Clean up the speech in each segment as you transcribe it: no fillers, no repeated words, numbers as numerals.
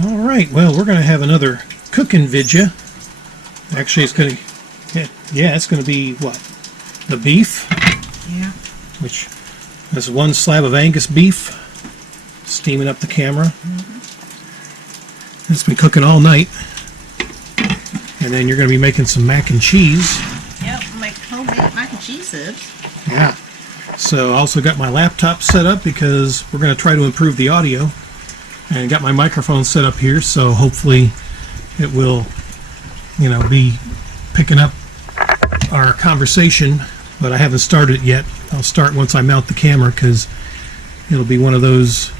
Alright, well, we're going to have another cooking vidya. Actually, it's going to, yeah, it's going to be, what, the beef? Yeah. Which is one slab of Angus beef, steaming up the camera. It's been cooking all night. And then you're going to be making some mac and cheese. Yep, make homemade mac and cheese subs. Yeah. So I also got my laptop set up because we're going to try to improve the audio. And got my microphone set up here, so hopefully it will, be picking up our conversation. But I haven't started it yet. I'll start once I mount the camera because it'll be one of those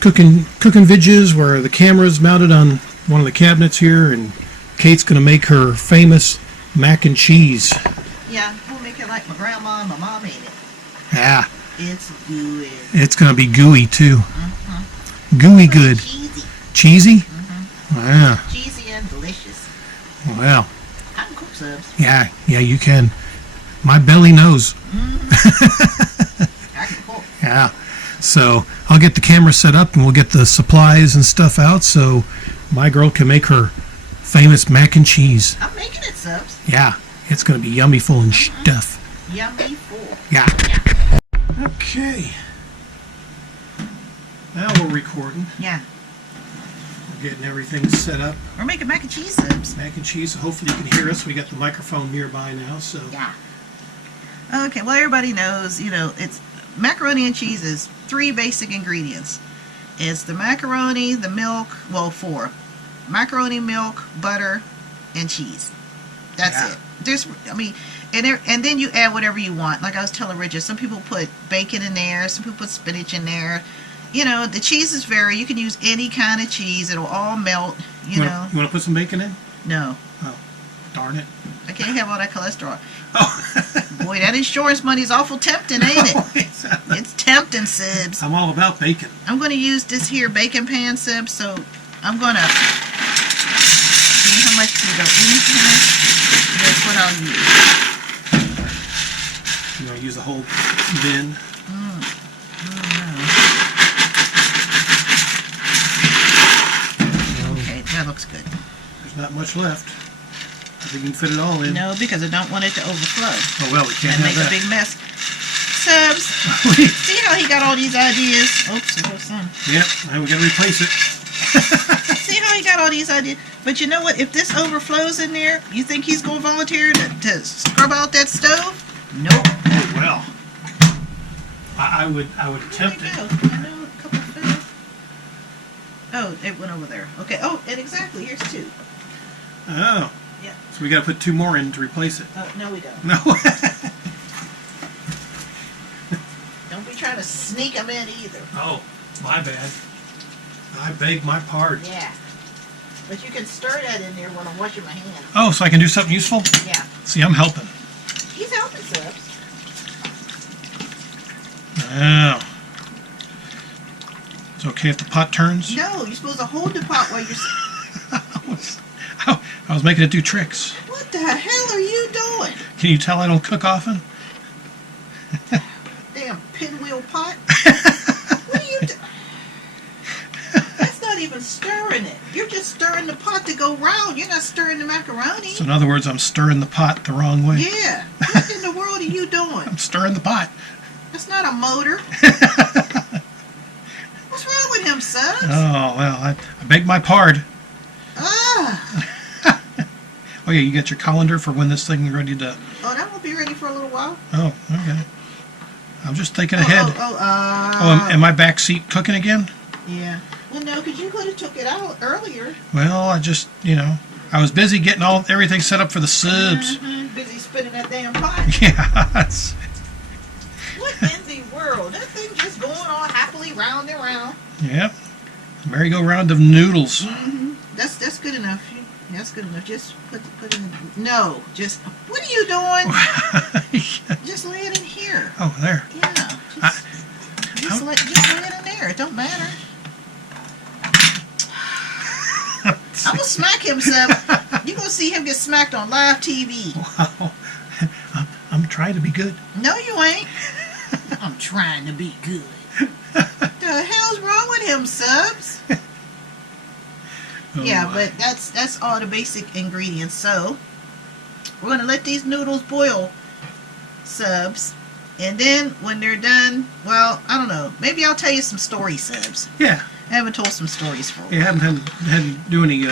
cooking vidges where the camera's mounted on one of the cabinets here, and Kate's going to make her famous mac and cheese. Yeah, we'll make it like my grandma and my mom made it. Yeah. It's gooey. It's going to be gooey too. Gooey good. Cheesy. Cheesy? Yeah. Cheesy and delicious. Well. I can cook subs. Yeah, you can. My belly knows. I can cook. Yeah. So I'll get the camera set up and we'll get the supplies and stuff out so my girl can make her famous mac and cheese. I'm making it subs. Yeah. It's going to be yummy full and stuff. Yummy full. Yeah. Okay. Now we're recording. Yeah. We're getting everything set up. We're making mac and cheese subs. Mac and cheese. Hopefully you can hear us. We got the microphone nearby now, so. Yeah. Okay, well everybody knows, it's macaroni and cheese is 3 basic ingredients. It's the macaroni, the milk, well 4. Macaroni, milk, butter, and cheese. That's it. And then you add whatever you want. Like I was telling Richard, some people put bacon in there, some people put spinach in there. The cheeses vary. You can use any kind of cheese. It'll all melt, You want to put some bacon in? No. Oh, darn it. I can't have all that cholesterol. Oh. Boy, that insurance money is awful tempting, ain't it? It's tempting, Sibs. I'm all about bacon. I'm going to use this here bacon pan, Sibs, so I'm going to see how much you go in here. That's what I'll use. You want to use the whole bin? Okay, that looks good. There's not much left. I think you can fit it all in. No, because I don't want it to overflow. Oh, well, we can't And have make that. a big mess. Subs, see how he got all these ideas? Oops, there's some. Yep, now we got to replace it. See how he got all these ideas? But you know what? If this overflows in there, you think he's going to volunteer to scrub out that stove? Nope. Oh, well. I would attempt it. I know a couple fell. Oh, it went over there. Okay. Oh, and exactly. Here's 2. Oh. Yeah. So we got to put 2 more in to replace it. No, we don't. No. Don't be trying to sneak them in either. Oh, my bad. I beg my pardon. Yeah. But you can stir that in there when I'm washing my hands. Oh, so I can do something useful? Yeah. See, I'm helping. He's helping, Subs. Oh. It's okay if the pot turns? No, you're supposed to hold the pot while you're... I was making it do tricks. What the hell are you doing? Can you tell I don't cook often? Damn pinwheel pot. What are you doing? That's not even stirring it. You're just stirring the pot to go round. You're not stirring the macaroni. So in other words, I'm stirring the pot the wrong way. Yeah. What in the world are you doing? I'm stirring the pot. That's not a motor. What's wrong with him, Subs? Oh, well, I beg my pardon. Ah. Oh, yeah, you got your colander for when this thing is ready to... Oh, that won't be ready for a little while. Oh, okay. I'm just thinking ahead. Oh, am I back seat cooking again? yeah. Well, no, because you could have took it out earlier. Well, I just, I was busy getting everything set up for the subs. Busy spinning that damn pot. Yeah. That's... What in the world? That thing just going on happily round and round. Yep. Merry-go-round of noodles. That's good enough. That's good enough. Just put in. No, just. What are you doing? Just lay it in here. Oh, there. Yeah. Just lay it in there. It don't matter. I'm gonna smack him, Seb. You're gonna see him get smacked on live TV. Wow. I'm trying to be good. No, you ain't. I'm trying to be good. The hell's wrong with him, Subs? Yeah, my. but that's all the basic ingredients. So we're gonna let these noodles boil, subs, and then when they're done, well, I don't know. Maybe I'll tell you some story, subs. Yeah, I haven't told some stories for a while. I haven't had to do any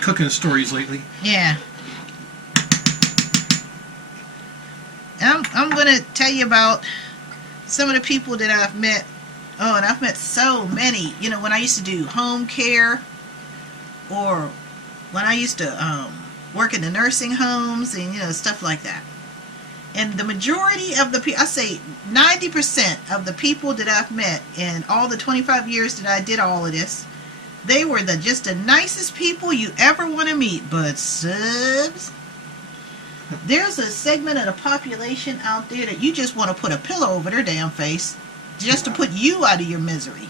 cooking stories lately. Yeah. I'm going to tell you about some of the people that I've met. Oh, and I've met so many. You know, when I used to do home care, or when I used to work in the nursing homes and, you know, stuff like that. And the majority of the people, I say 90% of the people that I've met in all the 25 years that I did all of this, they were just the nicest people you ever want to meet. But subs, there's a segment of the population out there that you just want to put a pillow over their damn face just to put you out of your misery.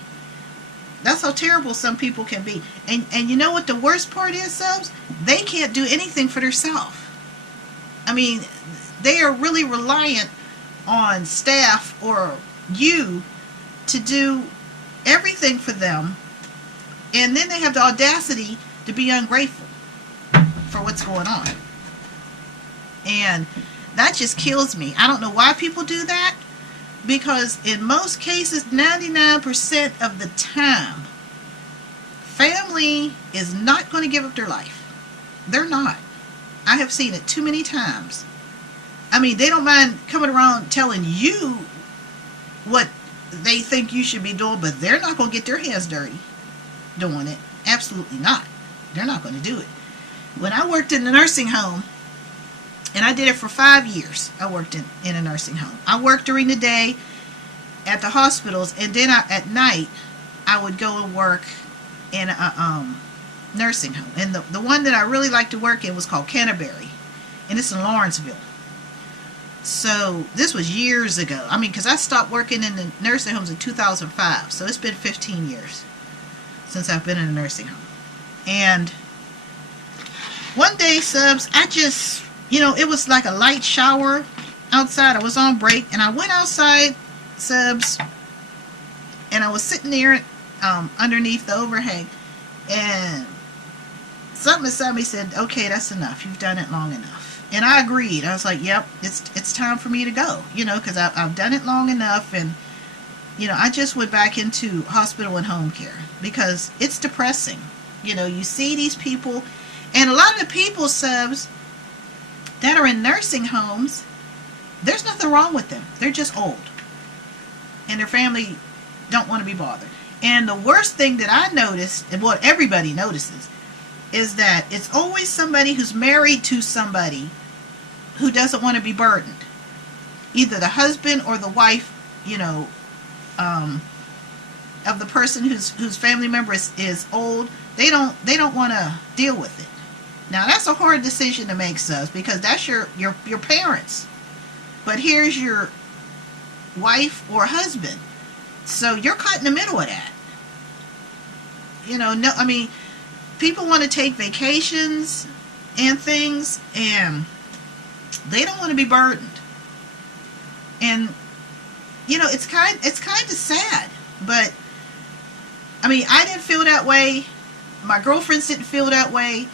That's how terrible some people can be. And you know what the worst part is, subs? They can't do anything for themselves. I mean, they are really reliant on staff or you to do everything for them, and then they have the audacity to be ungrateful for what's going on. And that just kills me. I don't know why people do that, because in most cases, 99% of the time, family is not going to give up their life. They're not. I have seen it too many times. I mean, they don't mind coming around telling you what they think you should be doing, but they're not going to get their hands dirty doing it. Absolutely not. They're not going to do it. When I worked in the nursing home, and I did it for 5 years, I worked in a nursing home. I worked during the day at the hospitals, and then at night, I would go and work in a nursing home. And the one that I really liked to work in was called Canterbury, and it's in Lawrenceville. So this was years ago. I mean, because I stopped working in the nursing homes in 2005. So it's been 15 years since I've been in a nursing home. And one day, subs, I just, you know, it was like a light shower outside. I was on break, and I went outside, subs, and I was sitting there underneath the overhang, and something inside me said, okay, that's enough. You've done it long enough. And I agreed. I was like, yep, it's time for me to go, you know, because I've done it long enough. And, you know, I just went back into hospital and home care because it's depressing. You know, you see these people, and a lot of the people, subs, that are in nursing homes, there's nothing wrong with them. They're just old. And their family don't want to be bothered. And the worst thing that I noticed, and what everybody notices, is that it's always somebody who's married to somebody who doesn't want to be burdened. Either the husband or the wife, you know, of the person whose family member is old. They don't want to deal with it. Now that's a hard decision to make, subs, because that's your parents. But here's your wife or husband. So you're caught in the middle of that. You know, no, I mean, people want to take vacations and things, and they don't want to be burdened. And you know, it's kind of sad, but I mean, I didn't feel that way. My girlfriends didn't feel that way,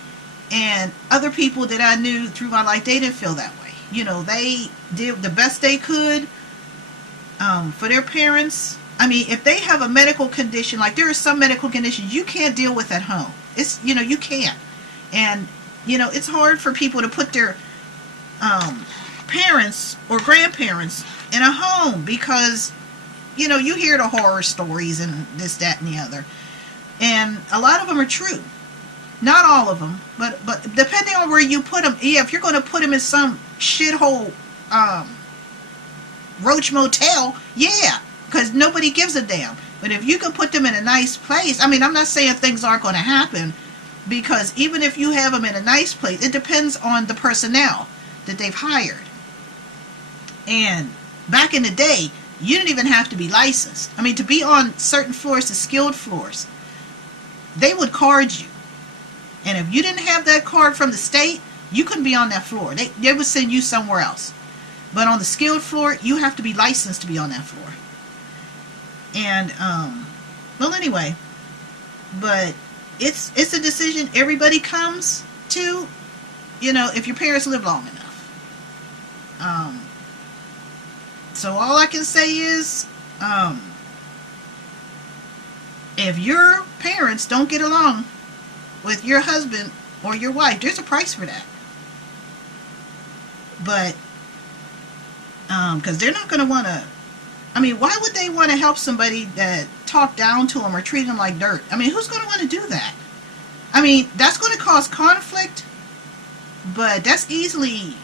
and other people that I knew through my life, they didn't feel that way. You know, they did the best they could for their parents. I mean, if they have a medical condition, like there are some medical conditions you can't deal with at home. It's, you know, you can't. And, you know, it's hard for people to put their parents or grandparents in a home because, you know, you hear the horror stories and this, that, and the other. And a lot of them are true. Not all of them, but depending on where you put them, yeah, if you're going to put them in some shithole roach motel, yeah, because nobody gives a damn. But if you can put them in a nice place, I mean, I'm not saying things aren't going to happen, because even if you have them in a nice place, it depends on the personnel that they've hired. And back in the day, you didn't even have to be licensed. I mean, to be on certain floors, the skilled floors, they would card you. And if you didn't have that card from the state, you couldn't be on that floor. They would send you somewhere else. But on the skilled floor, you have to be licensed to be on that floor. And, well, anyway, but it's a decision everybody comes to, if your parents live long enough. So all I can say is, if your parents don't get along with your husband or your wife, there's a price for that. But because they're not going to want to, why would they want to help somebody that talk down to them or treat them like dirt? Who's going to want to do that? That's going to cause conflict, but that's easily,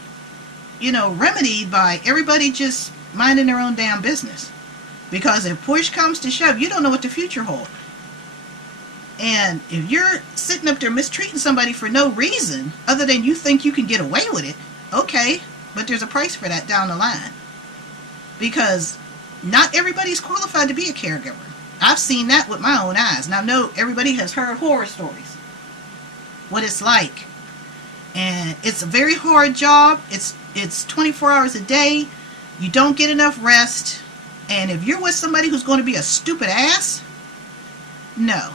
remedied by everybody just minding their own damn business. Because if push comes to shove, you don't know what the future holds. And if you're sitting up there mistreating somebody for no reason other than you think you can get away with it, okay, but there's a price for that down the line. Because not everybody's qualified to be a caregiver. I've seen that with my own eyes. Now, no, everybody has heard horror stories. What it's like. And it's a very hard job. It's 24 hours a day. You don't get enough rest. And if you're with somebody who's going to be a stupid ass, no.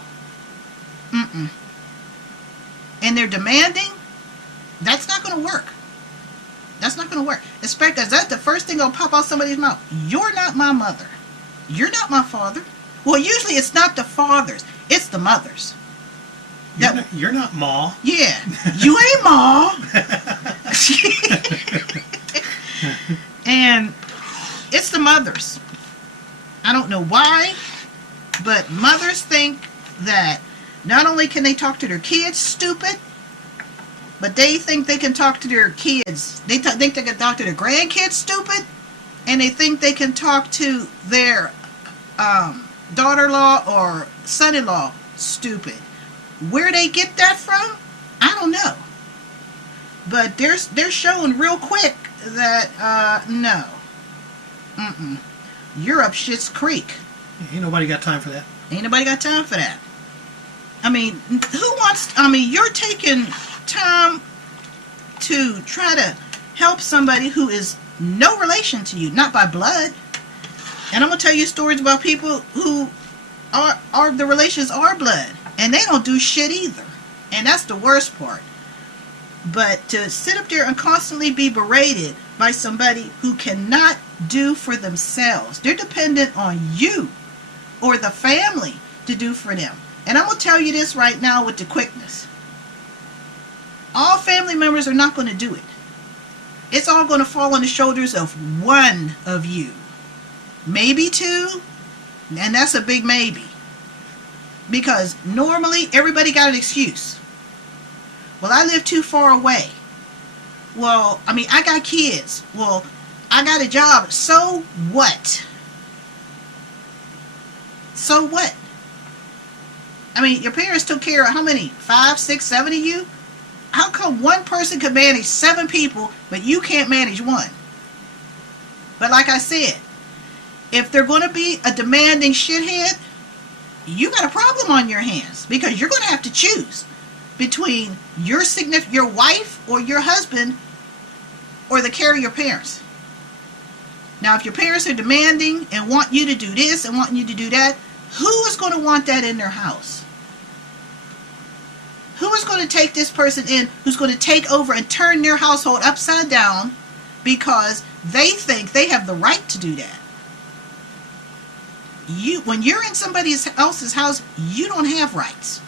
And they're demanding, that's not going to work. That's not going to work. Especially because that's the first thing that'll pop out somebody's mouth. You're not my mother. You're not my father. Well, usually it's not the fathers. It's the mothers. You're not Ma. Yeah. You ain't Ma. And it's the mothers. I don't know why, but mothers think that not only can they talk to their kids stupid, but they think they can talk to their kids. They think they can talk to their grandkids stupid, and they think they can talk to their daughter-in-law or son-in-law stupid. Where they get that from, I don't know. But they're showing real quick that no, you're up shit's creek. Ain't nobody got time for that. Ain't nobody got time for that. Who wants? You're taking time to try to help somebody who is no relation to you, not by blood. And I'm gonna tell you stories about people who are the relations are blood, and they don't do shit either. And that's the worst part. But to sit up there and constantly be berated by somebody who cannot do for themselves, they're dependent on you or the family to do for them. And I'm going to tell you this right now with the quickness. All family members are not going to do it. It's all going to fall on the shoulders of one of you. Maybe two, and that's a big maybe. Because normally everybody got an excuse. Well, I live too far away. Well, I got kids. Well, I got a job. So what? So what? Your parents took care of how many? 5, 6, 7 of you? How come one person could manage 7 people, but you can't manage one? But like I said, if they're going to be a demanding shithead, you got a problem on your hands. Because you're going to have to choose between your wife or your husband or the care of your parents. Now, if your parents are demanding and want you to do this and want you to do that, who is going to want that in their house? Who is going to take this person in who's going to take over and turn their household upside down because they think they have the right to do that? When you're in somebody else's house, you don't have rights.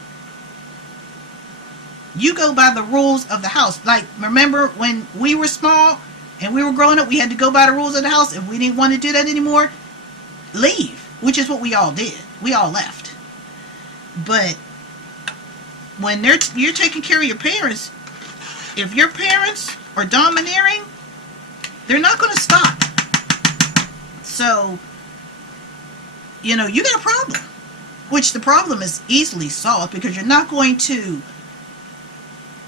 You go by the rules of the house. Like, remember when we were small and we were growing up, we had to go by the rules of the house. If we didn't want to do that anymore, leave, which is what we all did. We all left. But when you're taking care of your parents, if your parents are domineering, they're not going to stop. So, you got a problem. Which the problem is easily solved because you're not going to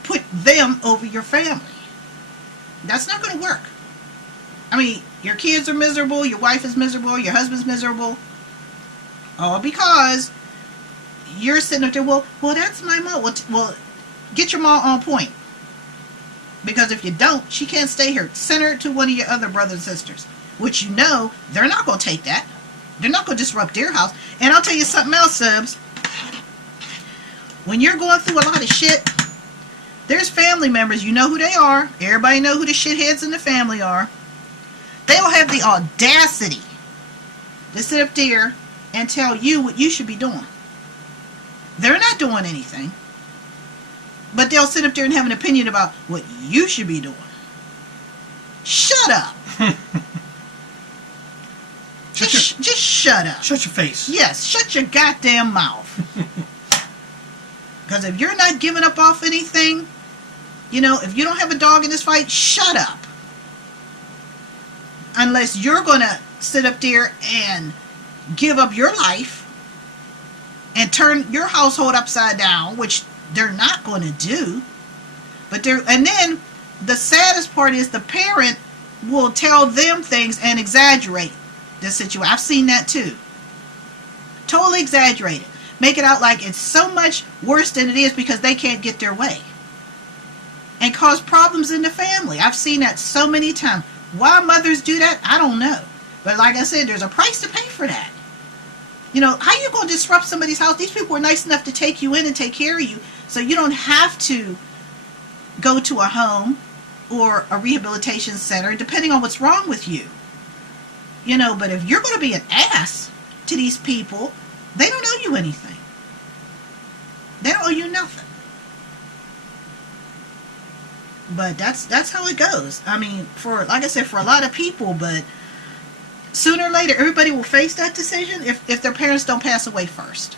put them over your family. That's not going to work. Your kids are miserable, your wife is miserable, your husband's miserable. All because you're sitting up there, well, that's my mom. Well, get your mom on point. Because if you don't, she can't stay here. Send her to one of your other brothers and sisters. Which they're not going to take that. They're not going to disrupt their house. And I'll tell you something else, Subs. when you're going through a lot of shit, there's family members, you know who they are. Everybody know who the shitheads in the family are. They'll have the audacity to sit up there and tell you what you should be doing. They're not doing anything, but they'll sit up there and have an opinion about what you should be doing. Shut up. Just shut up. Shut your face. Yes, shut your goddamn mouth. Because if you're not giving up off anything, you know, if you don't have a dog in this fight, shut up. Unless you're going to sit up there and give up your life and turn your household upside down, which they're not going to do. And then the saddest part is the parent will tell them things and exaggerate the situation. I've seen that too. Totally exaggerate it. Make it out like it's so much worse than it is because they can't get their way. And cause problems in the family. I've seen that so many times. Why mothers do that, I don't know. But like I said, there's a price to pay for that. You know, how you going to disrupt somebody's house? These people are nice enough to take you in and take care of you, so you don't have to go to a home or a rehabilitation center, depending on what's wrong with you. You know, but if you're going to be an ass to these people, they don't owe you anything. They don't owe you nothing. But that's how it goes. I mean, like I said, for a lot of people, but sooner or later, everybody will face that decision if their parents don't pass away first.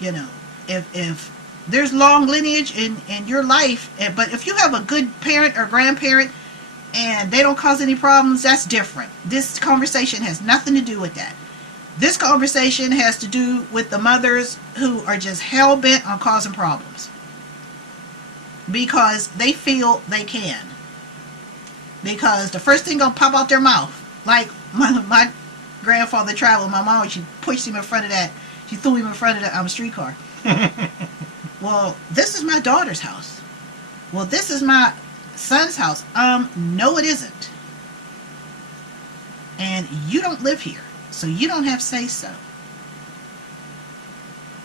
You know, if there's long lineage in your life, but if you have a good parent or grandparent and they don't cause any problems, that's different. This conversation has nothing to do with that. This conversation has to do with the mothers who are just hell-bent on causing problems. Because they feel they can. Because the first thing gonna pop out their mouth, like my grandfather traveled with my mom, she pushed him in front of that, she threw him in front of the streetcar. Well, this is my daughter's house. Well, this is my son's house. No it isn't. And you don't live here, so you don't have say so.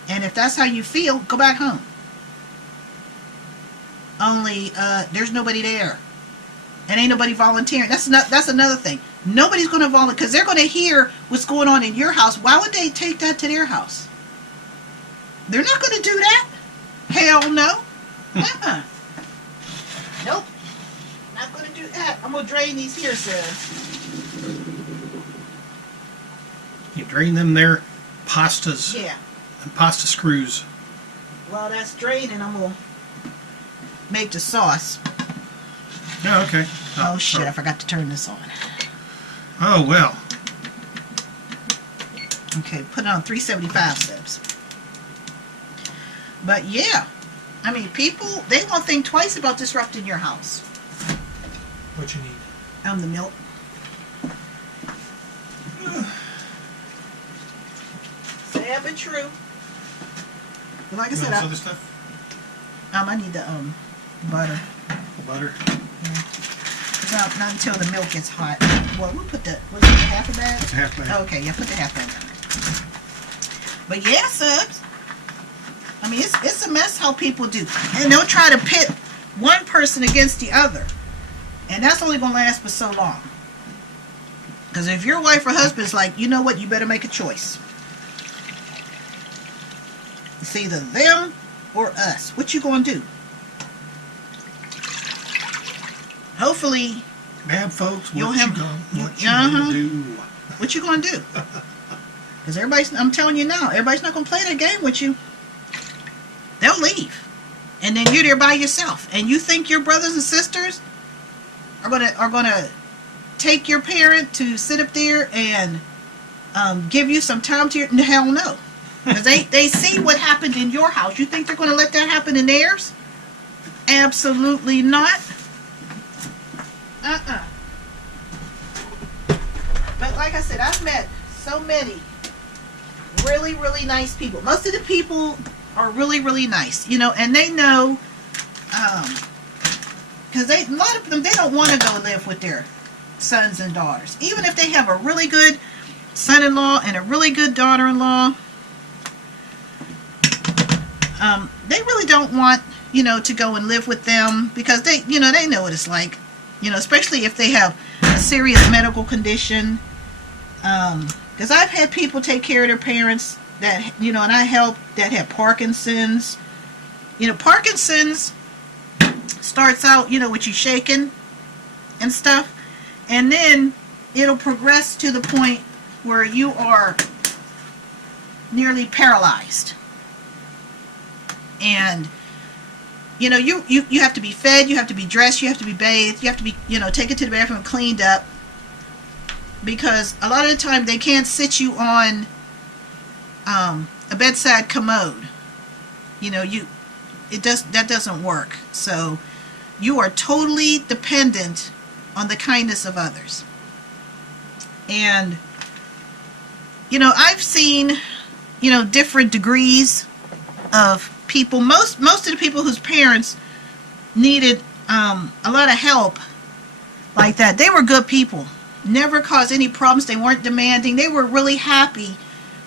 And if that's how you feel, go back home. Only there's nobody there, and ain't nobody volunteering. That's another thing. Nobody's going to volunteer because they're going to hear what's going on in your house. Why would they take that to their house? They're not going to do that. Hell no. Nope. Not going to do that. I'm going to drain these here, sis. You drain them there, pastas. Yeah. And pasta screws. Well, that's draining. I'm going to make the sauce. Oh, okay. Oh shit, I forgot to turn this on. Oh, well. Okay, put it on 375 steps. But yeah, I mean, people, they won't think twice about disrupting your house. What you need? The milk. Sad but true. But like I said, other stuff? I need the butter. Butter. Yeah. It's not until the milk gets hot. Well, we'll put was it half a bag? Half bag. Oh, okay, yeah, put the half bag on it. But yeah, subs. I mean, it's a mess how people do. And they'll try to pit one person against the other. And that's only going to last for so long. Because if your wife or husband's like, you know what, you better make a choice. It's either them or us. What you going to do? Hopefully, Bad folks, what You'll you have- gonna do? what you going to do? Because I'm telling you now, everybody's not going to play that game with you. They'll leave. And then you're there by yourself. And you think your brothers and sisters are gonna take your parent to sit up there and give you some time to hell no. Because they see what happened in your house. You think they're going to let that happen in theirs? Absolutely not. But like I said, I've met so many really, really nice people. Most of the people are really, really nice, you know, and they know, because a lot of them, they don't want to go live with their sons and daughters. Even if they have a really good son-in-law and a really good daughter-in-law, they really don't want, to go and live with them because they know what it's like, especially if they have a serious medical condition. Because I've had people take care of their parents that, and I helped that have Parkinson's. Parkinson's starts out, with you shaking and stuff, and then it'll progress to the point where you are nearly paralyzed. And you have to be fed, you have to be dressed, you have to be bathed, you have to be taken to the bathroom and cleaned up, because a lot of the time they can't sit you on a bedside commode. That doesn't work. So you are totally dependent on the kindness of others. And I've seen different degrees of people. Most of the people whose parents needed a lot of help like that, they were good people, never caused any problems. They weren't demanding. They were really happy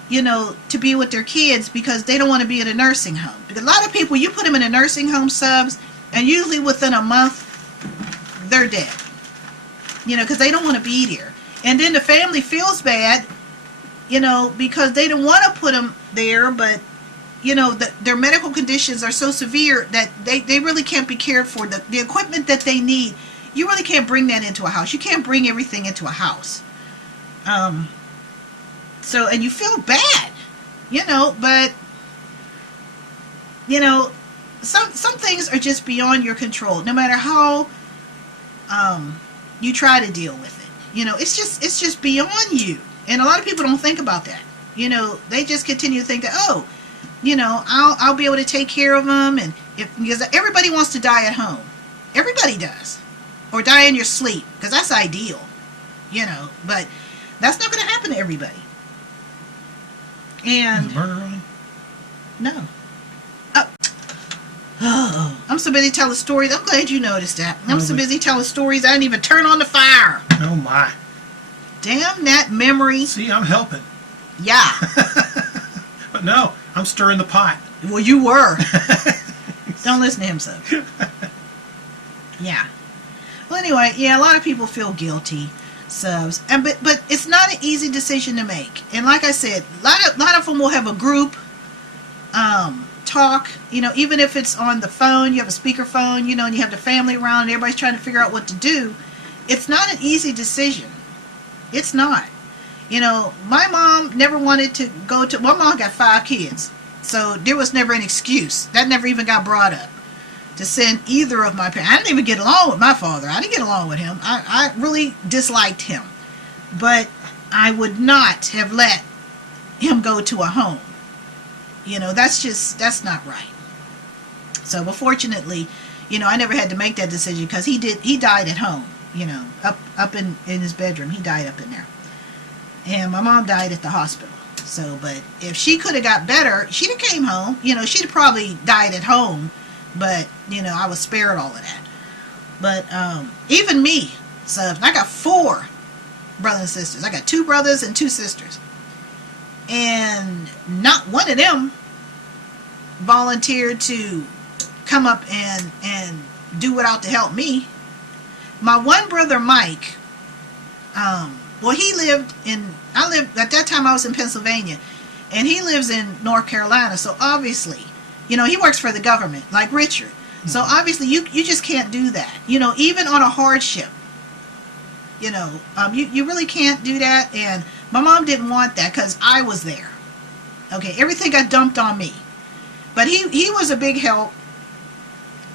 to be with their kids because they don't want to be in a nursing home. Because a lot of people, you put them in a nursing home, subs, and usually within a month they're dead, because they don't want to be there. And then the family feels bad, because they don't want to put them there, but their medical conditions are so severe that they really can't be cared for. The equipment that they need, you really can't bring that into a house. You can't bring everything into a house. So, and you feel bad, but, some things are just beyond your control, no matter how you try to deal with it. It's just beyond you. And a lot of people don't think about that. They just continue to think that, I'll be able to take care of them, and because everybody wants to die at home. Everybody does. Or die in your sleep, because that's ideal. But that's not going to happen to everybody. And Is the burner on? no. Oh, I'm so busy telling stories. I'm glad you noticed that. I'm so busy telling stories, I didn't even turn on the fire. Oh my. Damn that memory. See, I'm helping. Yeah. But no, I'm stirring the pot. Well, you were. Don't listen to him, so. Yeah. Well, anyway, yeah, a lot of people feel guilty, subs, and but it's not an easy decision to make. And like I said, a lot of them will have a group talk. Even if it's on the phone, you have a speaker phone, and you have the family around, and everybody's trying to figure out what to do. It's not an easy decision. It's not. My mom never wanted to go to. My mom got 5 kids, so there was never an excuse. That never even got brought up to send either of my parents. I didn't even get along with my father. I didn't get along with him. I really disliked him. But I would not have let him go to a home. That's not right. So, but fortunately, I never had to make that decision because he died at home, up in his bedroom. He died up in there. And my mom died at the hospital. So, but if she could have got better, she'd have came home. She'd have probably died at home. But, I was spared all of that. But even me, so I got 4 brothers and sisters. I got 2 brothers and 2 sisters. And not one of them volunteered to come up and do without to help me. My one brother, Mike, he lived at that time I was in Pennsylvania, and he lives in North Carolina, so obviously, he works for the government, like Richard. So obviously you just can't do that. Even on a hardship, you really can't do that. And my mom didn't want that because I was there. Okay, everything got dumped on me. But he was a big help.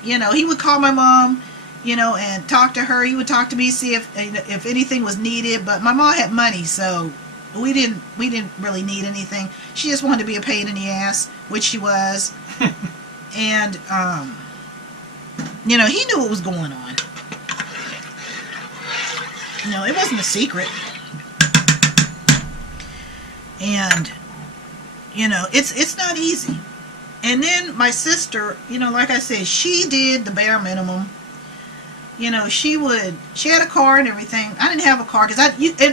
He would call my mom, and talk to her. He would talk to me, see if anything was needed. But my mom had money, so we didn't really need anything. She just wanted to be a pain in the ass, which she was. And he knew what was going on. It wasn't a secret. And it's not easy. And then my sister, like I said, she did the bare minimum. She had a car and everything. I didn't have a car because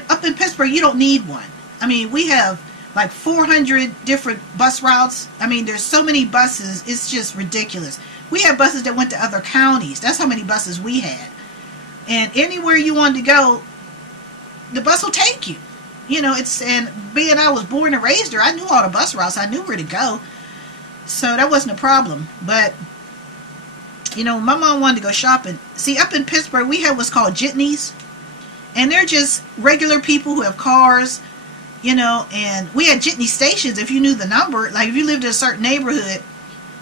up in Pittsburgh you don't need one. I mean, we have like 400 different bus routes. I mean, there's so many buses, it's just ridiculous. We had buses that went to other counties. That's how many buses we had. And anywhere you wanted to go, the bus will take you. You know, and being I was born and raised there, I knew all the bus routes. I knew where to go. So that wasn't a problem. But, you know, my mom wanted to go shopping. See, up in Pittsburgh, we have what's called jitneys. And they're just regular people who have cars, you know, and we had jitney stations if you knew the number. Like if you lived in a certain neighborhood,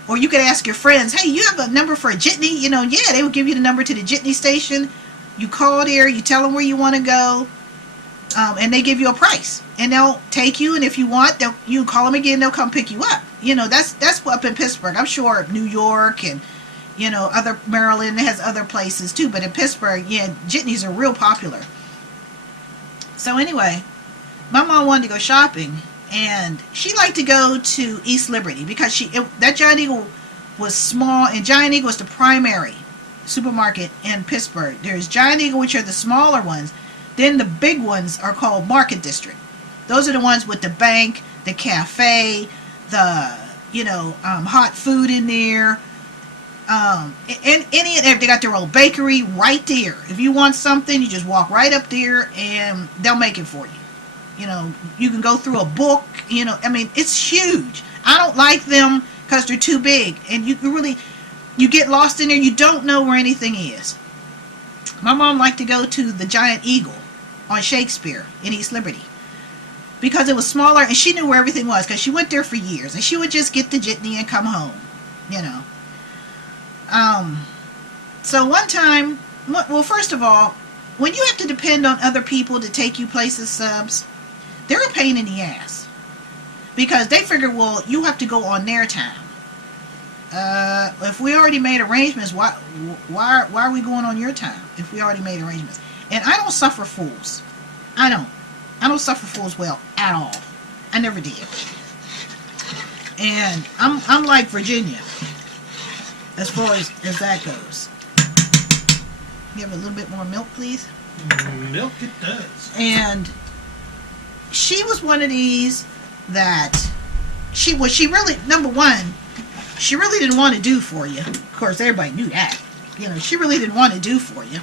or you could ask your friends, hey, you have a number for a jitney? You know, yeah, they would give you the number to the jitney station. You call there, you tell them where you want to go, and they give you a price. And they'll take you, and if you want, you call them again, they'll come pick you up. You know, that's what up in Pittsburgh. I'm sure New York and, you know, other Maryland has other places too. But in Pittsburgh, yeah, jitneys are real popular. So anyway, my mom wanted to go shopping, and she liked to go to East Liberty because that Giant Eagle was small, and Giant Eagle was the primary supermarket in Pittsburgh. There's Giant Eagle, which are the smaller ones. Then the big ones are called Market District. Those are the ones with the bank, the cafe, the, you know, hot food in there. And they got their own bakery right there. If you want something, you just walk right up there and they'll make it for you. You know, you can go through a book, you know, I mean, it's huge. I don't like them because they're too big, and you get lost in there, you don't know where anything is. My mom liked to go to the Giant Eagle on Shakespeare in East Liberty because it was smaller, and she knew where everything was because she went there for years, and she would just get the jitney and come home, you know. So one time, well, first of all, when you have to depend on other people to take you places, subs, they're a pain in the ass because they figure, well, you have to go on their time. If we already made arrangements, why are we going on your time if we already made arrangements? And I don't suffer fools. I don't suffer fools well at all. I never did. And I'm like Virginia as far as that goes. You have a little bit more milk, please? Milk it does. And she was one of these that she really, number one, she really didn't want to do for you. Of course, everybody knew that. You know, she really didn't want to do for you.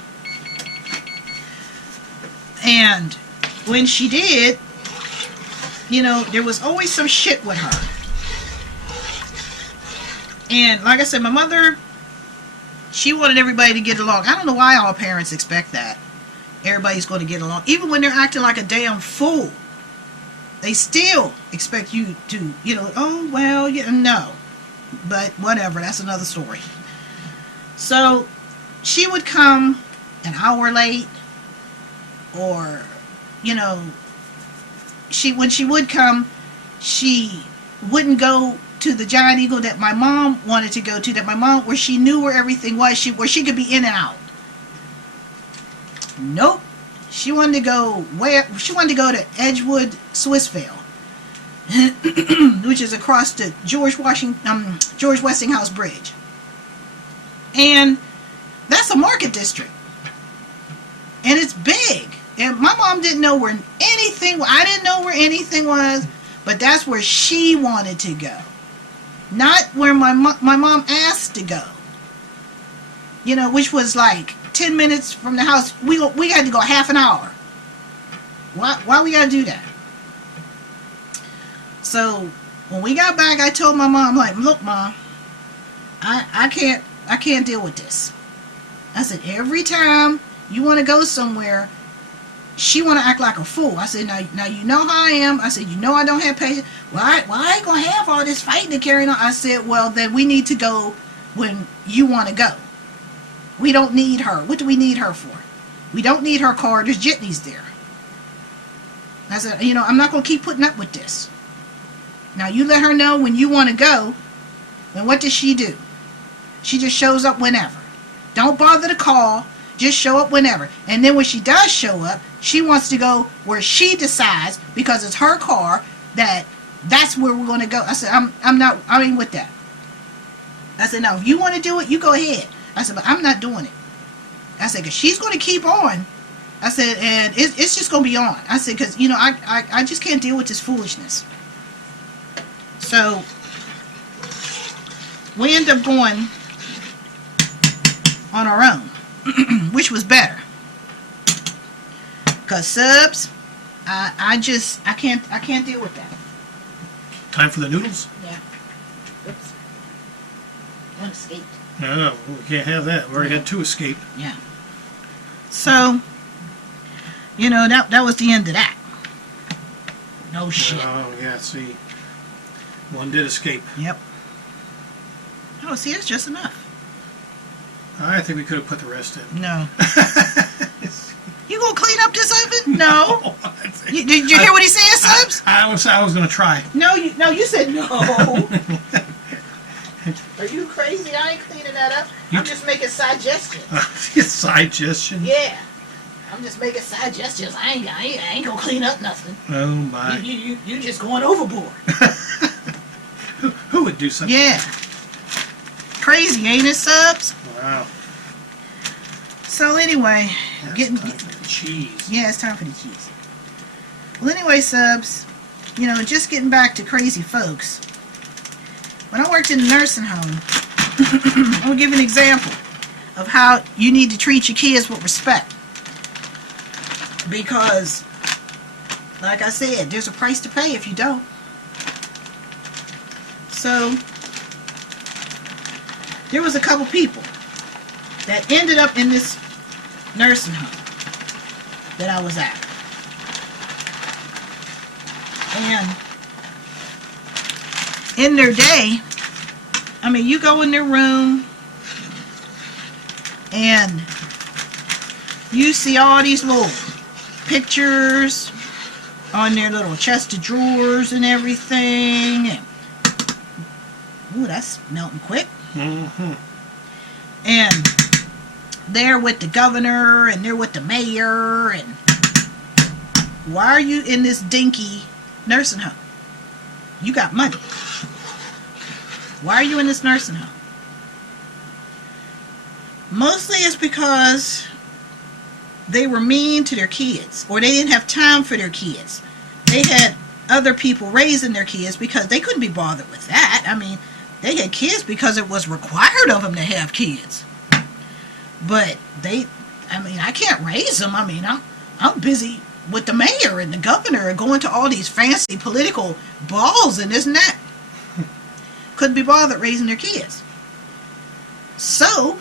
And when she did, you know, there was always some shit with her. And like I said, my mother, she wanted everybody to get along. I don't know why all parents expect that. Everybody's going to get along. Even when they're acting like a damn fool, they still expect you to, you know, oh, well, yeah, no. But whatever, that's another story. So she would come an hour late, or, you know, when she would come, she wouldn't go to the Giant Eagle that my mom wanted to go to, where she knew where everything was, where she could be in and out. Nope. She wanted to go to Edgewood, Swissvale, which is across the George Westinghouse Bridge. And that's a market district. And it's big. And my mom didn't know where anything, I didn't know where anything was, but that's where she wanted to go. Not where my mom asked to go. You know, which was like 10 minutes from the house. We had to go half an hour. Why we gotta do that? So when we got back, I told my mom, like, look, Mom, I can't deal with this. I said, every time you want to go somewhere, she want to act like a fool. I said, now you know how I am. I said, you know I don't have patience. Well, I ain't going to have all this fighting to carry on. I said, well, then we need to go when you want to go. We don't need her. What do we need her for? We don't need her car. There's jitneys there. I said, you know, I'm not going to keep putting up with this. Now, you let her know when you want to go. And what does she do? She just shows up whenever. Don't bother to call. Just show up whenever. And then when she does show up, she wants to go where she decides, because it's her car, that's where we're going to go. I said, I ain't with that. I said, no, if you want to do it, you go ahead. I said, but I'm not doing it. I said, because she's going to keep on. I said, and it's just going to be on. I said, because, you know, I just can't deal with this foolishness. So we ended up going on our own, which was better. Cause subs, I can't deal with that. Time for the noodles? Yeah. Oops. One escaped. No, we can't have that. We already had 2 escape. Yeah. So, that was the end of that. No shit. Oh, yeah, see. One did escape. Yep. Oh, see, that's just enough. I think we could have put the rest in. No. You gonna clean up this oven? No. Did you hear what he said, Subs? I was going to try. No, you said no. Are you crazy? I ain't cleaning that up. I'm just making suggestions. Suggestion? Yeah. I'm just making suggestions. I ain't gonna clean up nothing. Oh, my. You just going overboard. Who would do something? Yeah. Crazy, ain't it, Subs? Wow. So anyway, That's time for the cheese. Yeah, it's time for the cheese. Well, anyway, Subs, just getting back to crazy folks. When I worked in a nursing home, I'm gonna give you an example of how you need to treat your kids with respect. Because, like I said, there's a price to pay if you don't. So, there was a couple people that ended up in this nursing home that I was at. And in their day, you go in their room and you see all these little pictures on their little chest of drawers and everything. And, ooh, that's melting quick. Mm-hmm. And they're with the governor and they're with the mayor. And why are you in this dinky nursing home? You got money. Why are you in this nursing home? Mostly it's because they were mean to their kids, or they didn't have time for their kids. They had other people raising their kids because they couldn't be bothered with that. They had kids because it was required of them to have kids. But I can't raise them. I'm busy with the mayor and the governor and going to all these fancy political balls and this and that. Couldn't be bothered raising their kids. So,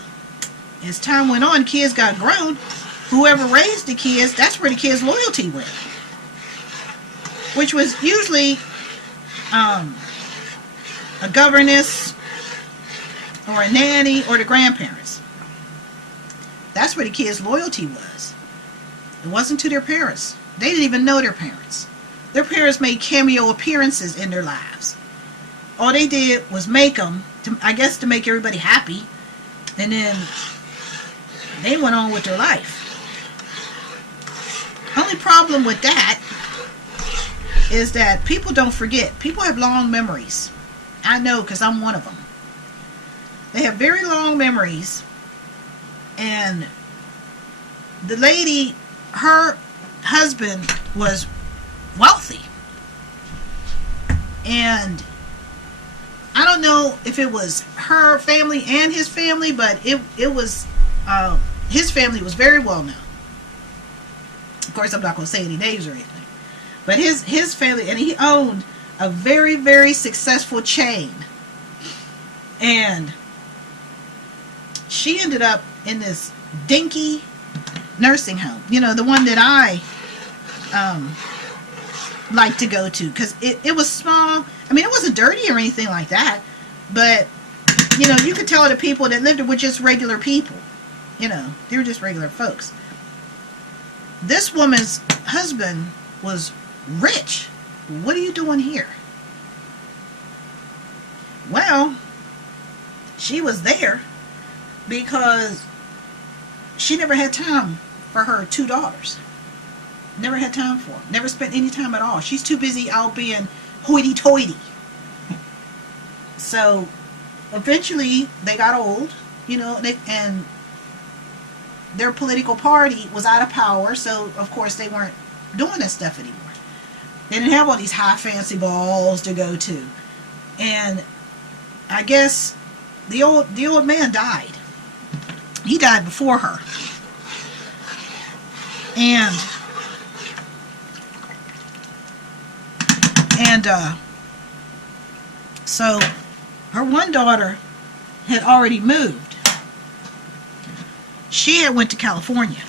as time went on, kids got grown. Whoever raised the kids, that's where the kids' loyalty went. Which was usually a governess or a nanny or the grandparents. That's where the kids' loyalty was. It wasn't to their parents. They didn't even know their parents. Their parents made cameo appearances in their lives. All they did was make them, to make everybody happy. And then they went on with their life. Only problem with that is that people don't forget. People have long memories. I know, because I'm one of them. They have very long memories. And the lady, her husband was wealthy. And I don't know if it was her family and his family, but it was, his family was very well known. Of course, I'm not going to say any names or anything. But his family, and he owned a very, very successful chain. And she ended up in this dinky nursing home. The one that I like to go to. Because it was small. It wasn't dirty or anything like that. But, you could tell the people that lived there were just regular people. They were just regular folks. This woman's husband was rich. What are you doing here? Well, she was there because she never had time for her 2 daughters. Never had time for them. Never spent any time at all. She's too busy out being hoity-toity. So, eventually, they got old, and their political party was out of power, so, of course, they weren't doing that stuff anymore. They didn't have all these high fancy balls to go to. And I guess the old man died. He died before her. And so her one daughter had already moved. She had went to California.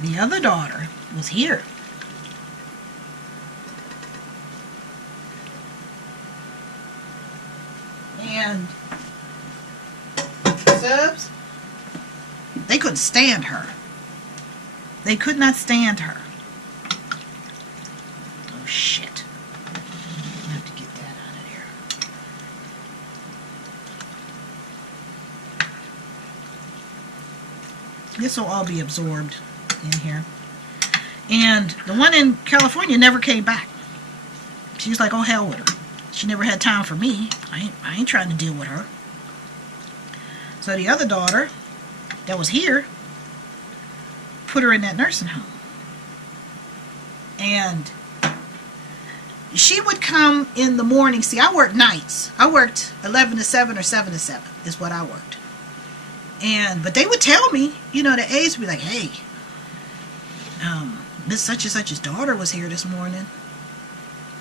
The other daughter was here. And subs, they couldn't stand her. They could not stand her. Oh shit. I have to get that out of here. This will all be absorbed in here. And the one in California never came back. She was like, oh hell with her. She never had time for me. I ain't trying to deal with her. So the other daughter that was here put her in that nursing home. And she would come in the morning. See, I worked nights. I worked 11 to 7 or 7 to 7 is what I worked. But they would tell me, the aides would be like, hey, Miss such and such's daughter was here this morning.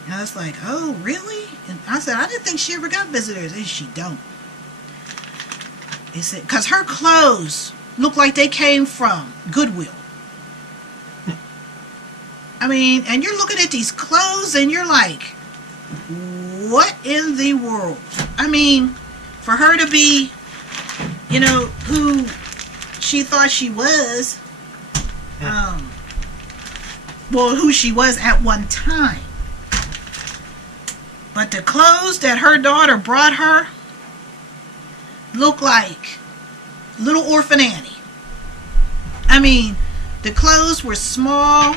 And I was like, oh, really? And I said, I didn't think she ever got visitors. And she don't. They said, because her clothes look like they came from Goodwill. I mean, and you're looking at these clothes and you're like, what in the world? I mean, for her to be, who she thought she was, who she was at one time. But the clothes that her daughter brought her look like little Orphan Annie. I mean, the clothes were small.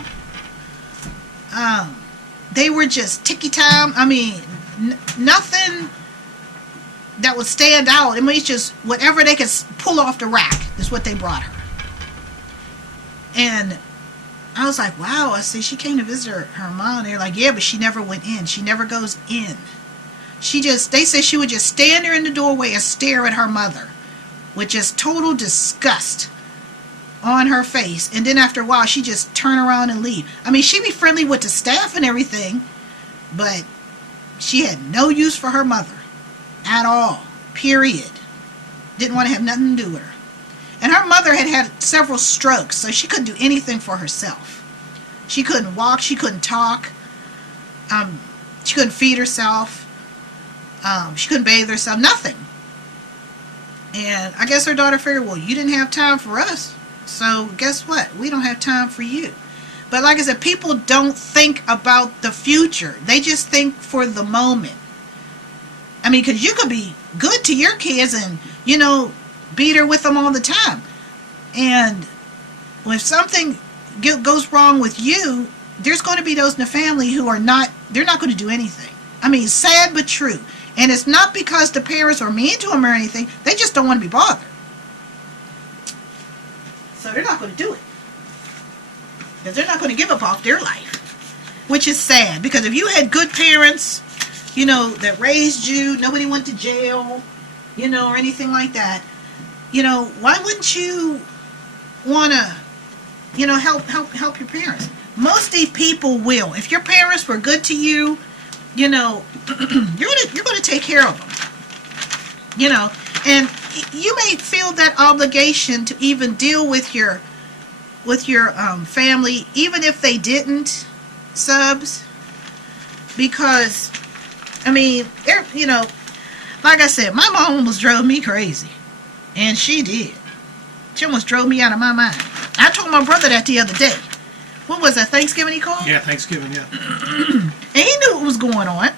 They were just ticky-time. I mean, nothing that would stand out. I mean, it's just whatever they could pull off the rack is what they brought her. And I was like, wow. I said, she came to visit her mom. They're like, yeah, but she never went in. She never goes in. They said she would just stand there in the doorway and stare at her mother with just total disgust on her face. And then after a while, she just turn around and leave. I mean, she'd be friendly with the staff and everything, but she had no use for her mother at all, period. Didn't want to have nothing to do with her. And her mother had had several strokes, so she couldn't do anything for herself. She couldn't walk. She couldn't talk. She couldn't feed herself. She couldn't bathe herself. Nothing. And I guess her daughter figured, well, you didn't have time for us, so guess what? We don't have time for you. But like I said, people don't think about the future. They just think for the moment. I mean, because you could be good to your kids and, beat her with them all the time. And if something goes wrong with you, there's going to be those in the family who they're not going to do anything. I mean, sad but true. And it's not because the parents are mean to them or anything. They just don't want to be bothered. So they're not going to do it. Because they're not going to give up off their life. Which is sad. Because if you had good parents, that raised you, nobody went to jail, or anything like that, why wouldn't you want to, help your parents? Most of these people will. If your parents were good to you, you're gonna take care of them. And you may feel that obligation to even deal with your family, even if they didn't, subs, because I mean, like I said, my mom almost drove me crazy. And she did. She almost drove me out of my mind. I told my brother that the other day. What was that, Thanksgiving he called? Yeah, Thanksgiving, yeah. And he knew what was going on.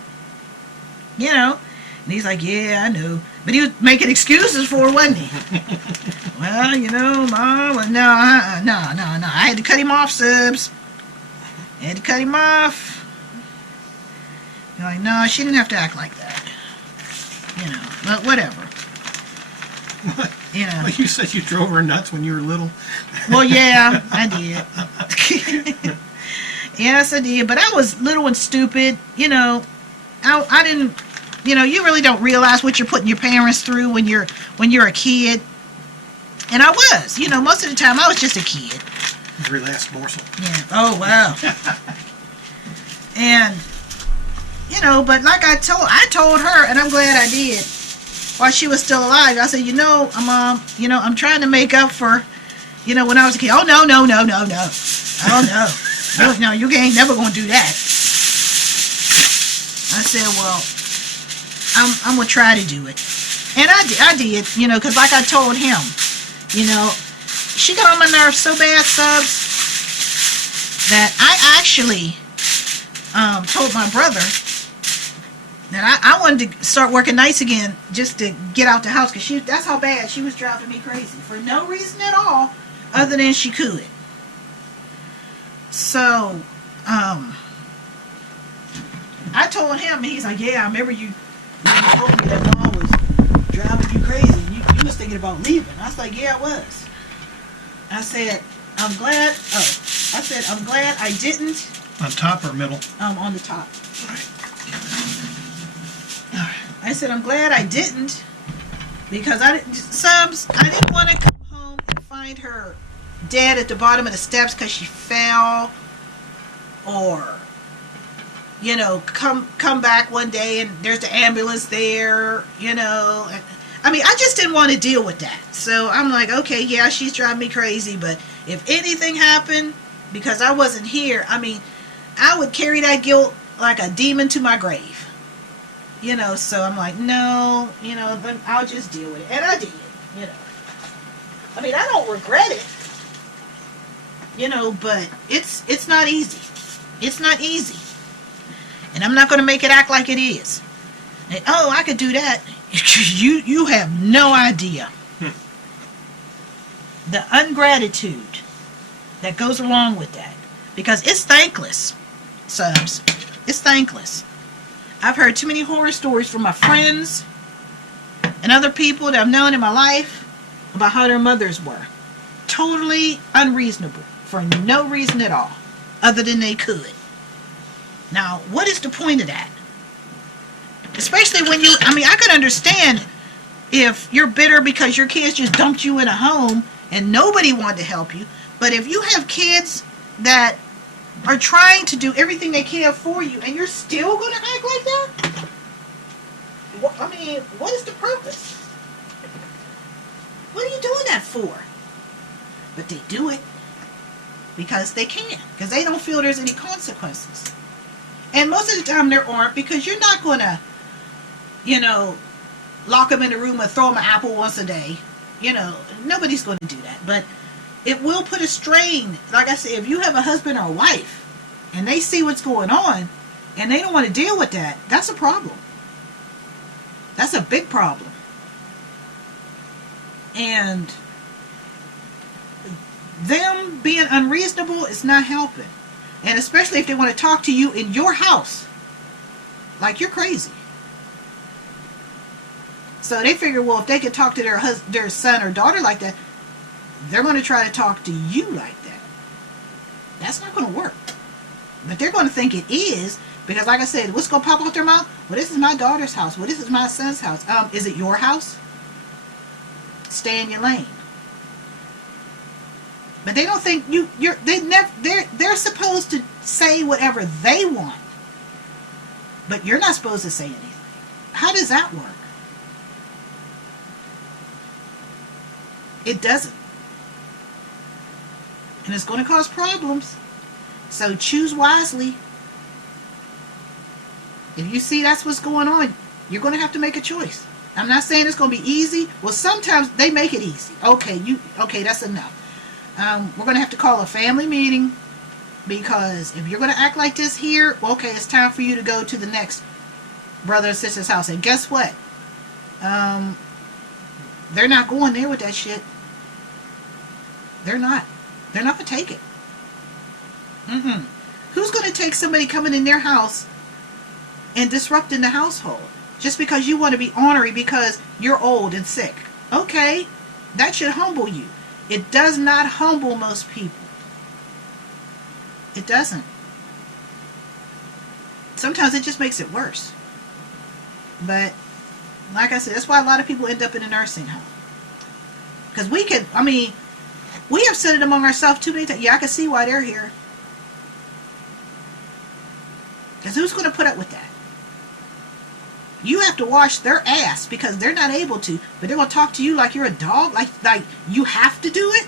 And he's like, yeah, I knew. But he was making excuses for her, wasn't he? Well, Mom, no. I had to cut him off, subs. I had to cut him off. You're like, no, she didn't have to act like that. But whatever. What? Well, you said you drove her nuts when you were little. Well, yeah, I did. Yes, I did. But I was little and stupid. I didn't. You really don't realize what you're putting your parents through when you're a kid. And I was. Most of the time I was just a kid. Every last morsel. Yeah. Oh wow. And but like I told her, and I'm glad I did, while she was still alive. I said, Mom, I'm trying to make up for, when I was a kid. Oh no. Oh no. No, you ain't never gonna do that. I said, well, I'm gonna try to do it, and I did, because like I told him, she got on my nerves so bad, Subs, that I actually told my brother that I wanted to start working nights again just to get out the house, because that's how bad she was driving me crazy for no reason at all other than she could. So I told him, and he's like, yeah, I remember you told me that mom was driving you crazy and you was thinking about leaving. I was like, yeah, I was. I said, I'm glad I didn't. On top or middle? On the top. I said, I'm glad I didn't, because I didn't want to come home and find her dead at the bottom of the steps because she fell, or come back one day and there's the ambulance there. I just didn't want to deal with that. So I'm like, okay, yeah, she's driving me crazy, but if anything happened because I wasn't here, I would carry that guilt like a demon to my grave. So I'm like, no, then I'll just deal with it. And I did, I don't regret it, but it's not easy. It's not easy. And I'm not going to make it act like it is. And, oh, I could do that. You have no idea. The ungratitude that goes along with that. Because it's thankless, Subs. It's thankless. I've heard too many horror stories from my friends and other people that I've known in my life about how their mothers were. Totally unreasonable. For no reason at all. Other than they could. Now, what is the point of that? Especially when I could understand if you're bitter because your kids just dumped you in a home and nobody wanted to help you. But if you have kids that are trying to do everything they can for you and you're still going to act like that? What is the purpose? What are you doing that for? But they do it because they can. Because they don't feel there's any consequences. And most of the time there aren't, because you're not going to, lock them in a room and throw them an apple once a day. Nobody's going to do that. But it will put a strain. Like I said, if you have a husband or a wife and they see what's going on and they don't want to deal with that, that's a problem. That's a big problem. And them being unreasonable is not helping. And especially if they want to talk to you in your house like you're crazy. So they figure, well, if they can talk to their son or daughter like that, they're going to try to talk to you like that. That's not going to work. But they're going to think it is, because like I said, what's going to pop out their mouth? Well, this is my daughter's house. Well, this is my son's house. Is it your house? Stay in your lane. But they don't think they're supposed to say whatever they want. But you're not supposed to say anything. How does that work? It doesn't. And it's going to cause problems. So choose wisely. If you see that's what's going on, you're going to have to make a choice. I'm not saying it's going to be easy. Well, sometimes they make it easy. Okay, that's enough. We're going to have to call a family meeting, because if you're going to act like this here, well, okay, it's time for you to go to the next brother or sister's house. And guess what? They're not going there with that shit. They're not. They're not going to take it. Who's going to take somebody coming in their house and disrupting the household just because you want to be ornery because you're old and sick? Okay, that should humble you. It does not humble most people. It doesn't. sometimes it just makes it worse. But like I said, that's why a lot of people end up in a nursing home. Because we have said it among ourselves too many times. Yeah, I can see why they're here. Because who's going to put up with that? You have to wash their ass because they're not able to, but they're going to talk to you like you're a dog, like you have to do it.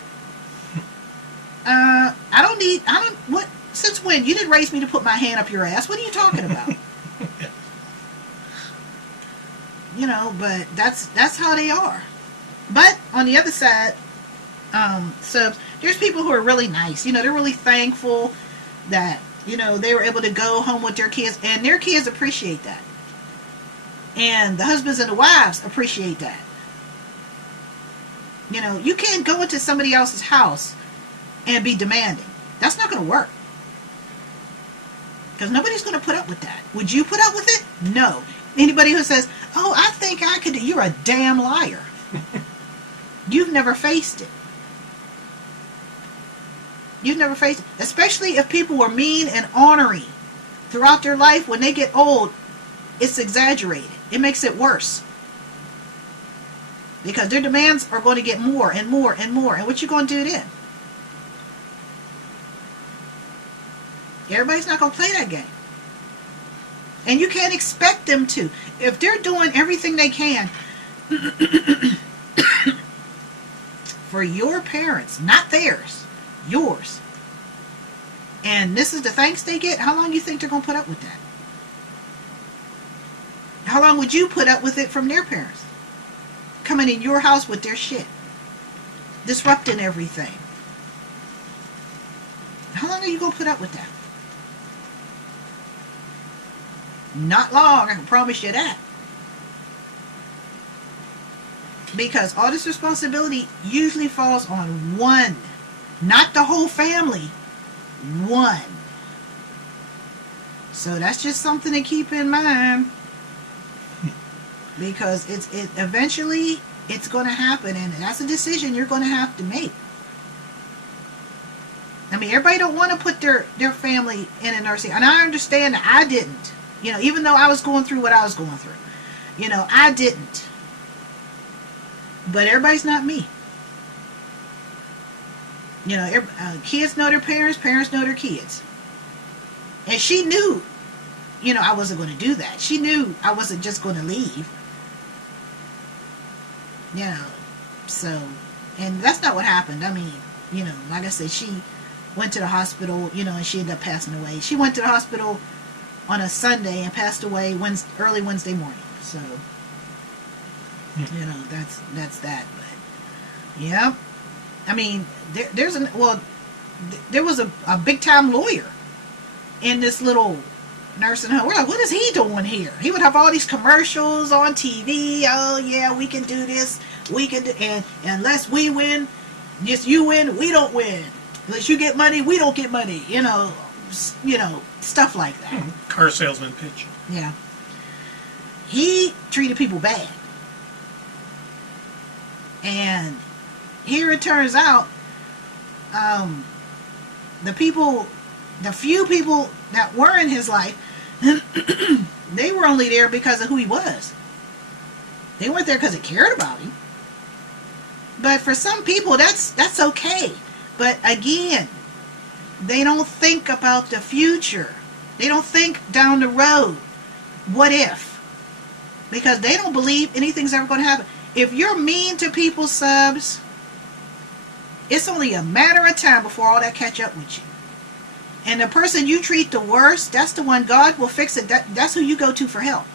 Since when? You didn't raise me to put my hand up your ass. What are you talking about? But that's how they are. But on the other side, subs, there's people who are really nice. They're really thankful that, they were able to go home with their kids, and their kids appreciate that. And the husbands and the wives appreciate that. You can't go into somebody else's house and be demanding. That's not going to work. Because nobody's going to put up with that. Would you put up with it? No. Anybody who says, oh, I think I could, you're a damn liar. You've never faced it. You've never faced it. Especially if people were mean and ornery throughout their life. When they get old, it's exaggerated. It makes it worse. Because their demands are going to get more and more and more. And what you going to do then? Everybody's not going to play that game. And you can't expect them to. If they're doing everything they can for your parents, not theirs, yours, and this is the thanks they get, how long do you think they're going to put up with that? How long would you put up with it from their parents? Coming in your house with their shit. Disrupting everything. How long are you going to put up with that? Not long, I can promise you that. Because all this responsibility usually falls on one. Not the whole family. One. So that's just something to keep in mind. Because eventually it's going to happen, and that's a decision you're going to have to make. Everybody don't want to put their family in a nursing, and I understand that I didn't. Even though I was going through what I was going through. I didn't. But everybody's not me. Kids know their parents, parents know their kids. And she knew, I wasn't going to do that. She knew I wasn't just going to leave. So, and that's not what happened. Like I said, she went to the hospital, and she ended up passing away. She went to the hospital on a Sunday and passed away early Wednesday morning. So, that's that. But, yeah. There was a big time lawyer in this little nursing home. We're like, what is he doing here? He would have all these commercials on TV. Oh yeah, we can do this. We can do, and unless we win, just you win, we don't win. Unless you get money, we don't get money. Stuff like that. Car salesman pitch. Yeah. He treated people bad. And here it turns out, the few people that were in his life, they were only there because of who he was. They weren't there because they cared about him. But for some people, that's okay. But again, they don't think about the future. They don't think down the road. What if? Because they don't believe anything's ever going to happen. If you're mean to people, subs, it's only a matter of time before all that catch up with you. And the person you treat the worst, that's the one God will fix it. That's who you go to for help.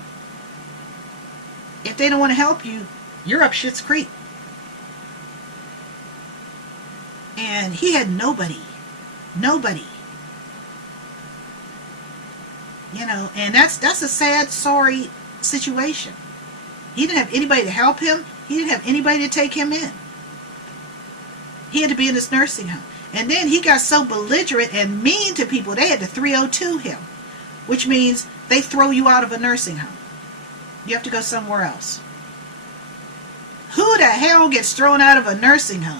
If they don't want to help you, you're up shit's creek. And he had nobody. Nobody. And that's a sad, sorry situation. He didn't have anybody to help him. He didn't have anybody to take him in. He had to be in this nursing home. And then he got so belligerent and mean to people, they had to 302 him. Which means they throw you out of a nursing home. You have to go somewhere else. Who the hell gets thrown out of a nursing home?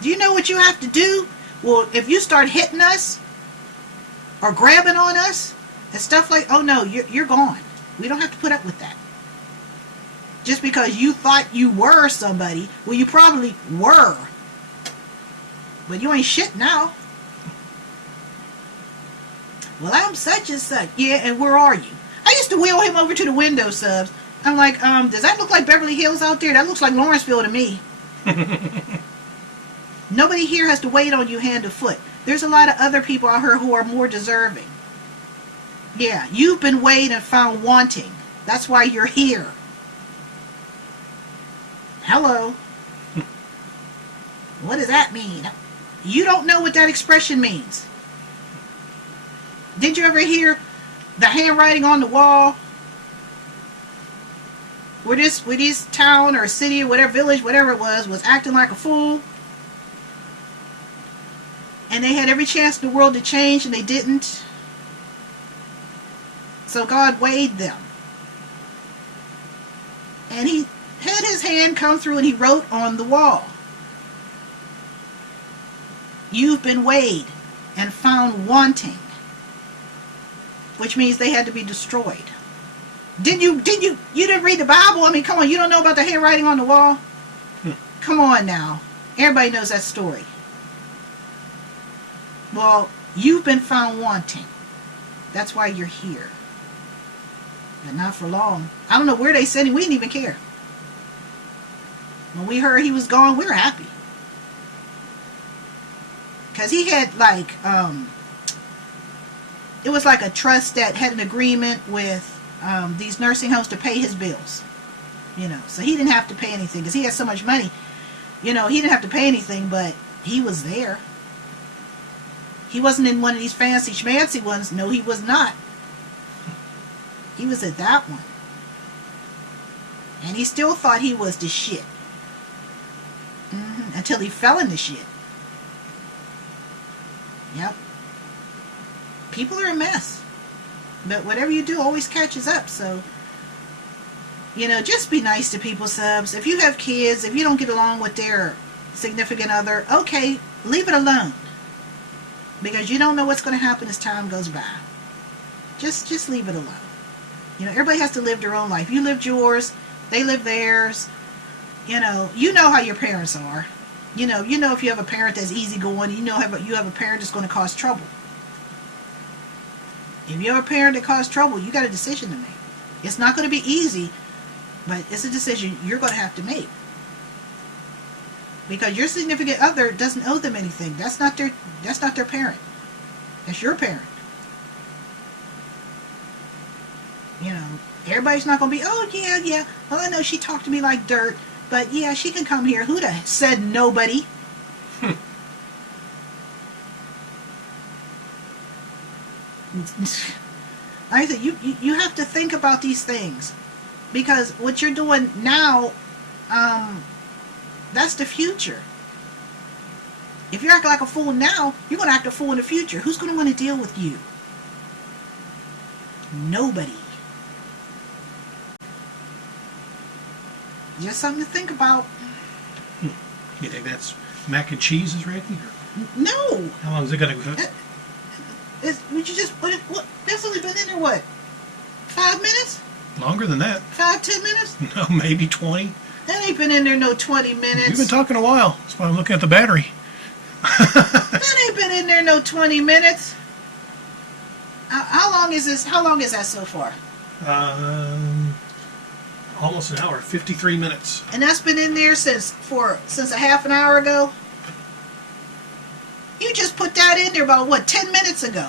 Do you know what you have to do? Well, if you start hitting us or grabbing on us, It's stuff like, oh no, you're gone. We don't have to put up with that. Just because you thought you were somebody, well, you probably were. But you ain't shit now. Well, I'm such and such. Yeah, and where are you? I used to wheel him over to the window, Subs. I'm like, does that look like Beverly Hills out there? That looks like Lawrenceville to me. Nobody here has to wait on you hand to foot. There's a lot of other people out here who are more deserving. Yeah, you've been weighed and found wanting. That's why you're here. Hello. What does that mean? You don't know what that expression means. Did you ever hear the handwriting on the wall? Where this town or city or whatever, village, whatever it was acting like a fool? And they had every chance in the world to change and they didn't. So God weighed them. And he had his hand come through and he wrote on the wall. You've been weighed and found wanting. Which means they had to be destroyed. You didn't read the Bible? I mean, come on, you don't know about the handwriting on the wall? Come on now. Everybody knows that story. Well, you've been found wanting. That's why you're here. But not for long. I don't know where they sent him. We didn't even care. When we heard he was gone, we were happy. Because he had like, it was like a trust that had an agreement with these nursing homes to pay his bills. You know, so he didn't have to pay anything because he had so much money. You know, he didn't have to pay anything, but he was there. He wasn't in one of these fancy schmancy ones. No, he was not. He was at that one. And he still thought he was the shit. Until he fell in the shit. Yep. People are a mess. But whatever you do always catches up. So, you know, just be nice to people, Subs. If you have kids, if you don't get along with their significant other, okay, leave it alone. Because you don't know what's going to happen as time goes by. Just leave it alone. You know, everybody has to live their own life. You lived yours. They live theirs. You know how your parents are. You know if you have a parent that's easygoing, you have a parent that's going to cause trouble. If you have a parent that causes trouble, you got a decision to make. It's not going to be easy, but it's a decision you're going to have to make. Because your significant other doesn't owe them anything. That's not their parent. That's your parent. You know, everybody's not going to be, oh, yeah. Well, I know she talked to me like dirt, but yeah, she can come here. Who the said nobody? I said, you have to think about these things. Because what you're doing now, that's the future. If you're acting like a fool now, you're going to act a fool in the future. Who's going to want to deal with you? Nobody. Just something to think about. You think that's mac and cheese is ready? No. How long is it going to cook? That's only been in there, what? 5 minutes? Longer than that. 5-10 minutes? No, maybe 20. That ain't been in there no 20 minutes. You've been talking a while. That's why I'm looking at the battery. That ain't been in there no 20 minutes. How long is this? How long is that so far? Almost an hour, 53 minutes. And that's been in there since a half an hour ago? You just put that in there about, 10 minutes ago?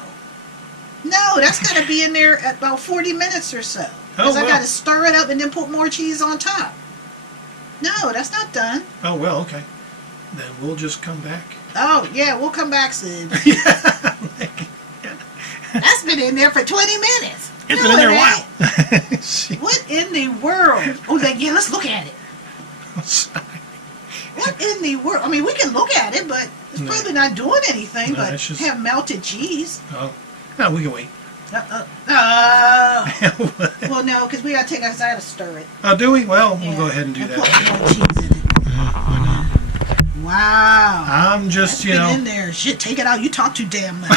No, that's got to be in there at about 40 minutes or so. Because I got to stir it up and then put more cheese on top. No, that's not done. Oh, well, okay. Then we'll just come back. Oh, yeah, we'll come back soon. Yeah. That's been in there for 20 minutes. It's been in there a while. What in the world? Oh, yeah, let's look at it. What in the world? I mean, we can look at it, but it's probably not doing anything but have melted cheese. Oh, no, we can wait. Well, no, because we got to take us out to stir it. Oh, do we? Well, we'll go ahead and do that. Put more cheese in it. Why not? Wow. I'm just, That's been in there. Shit, take it out. You talk too damn much.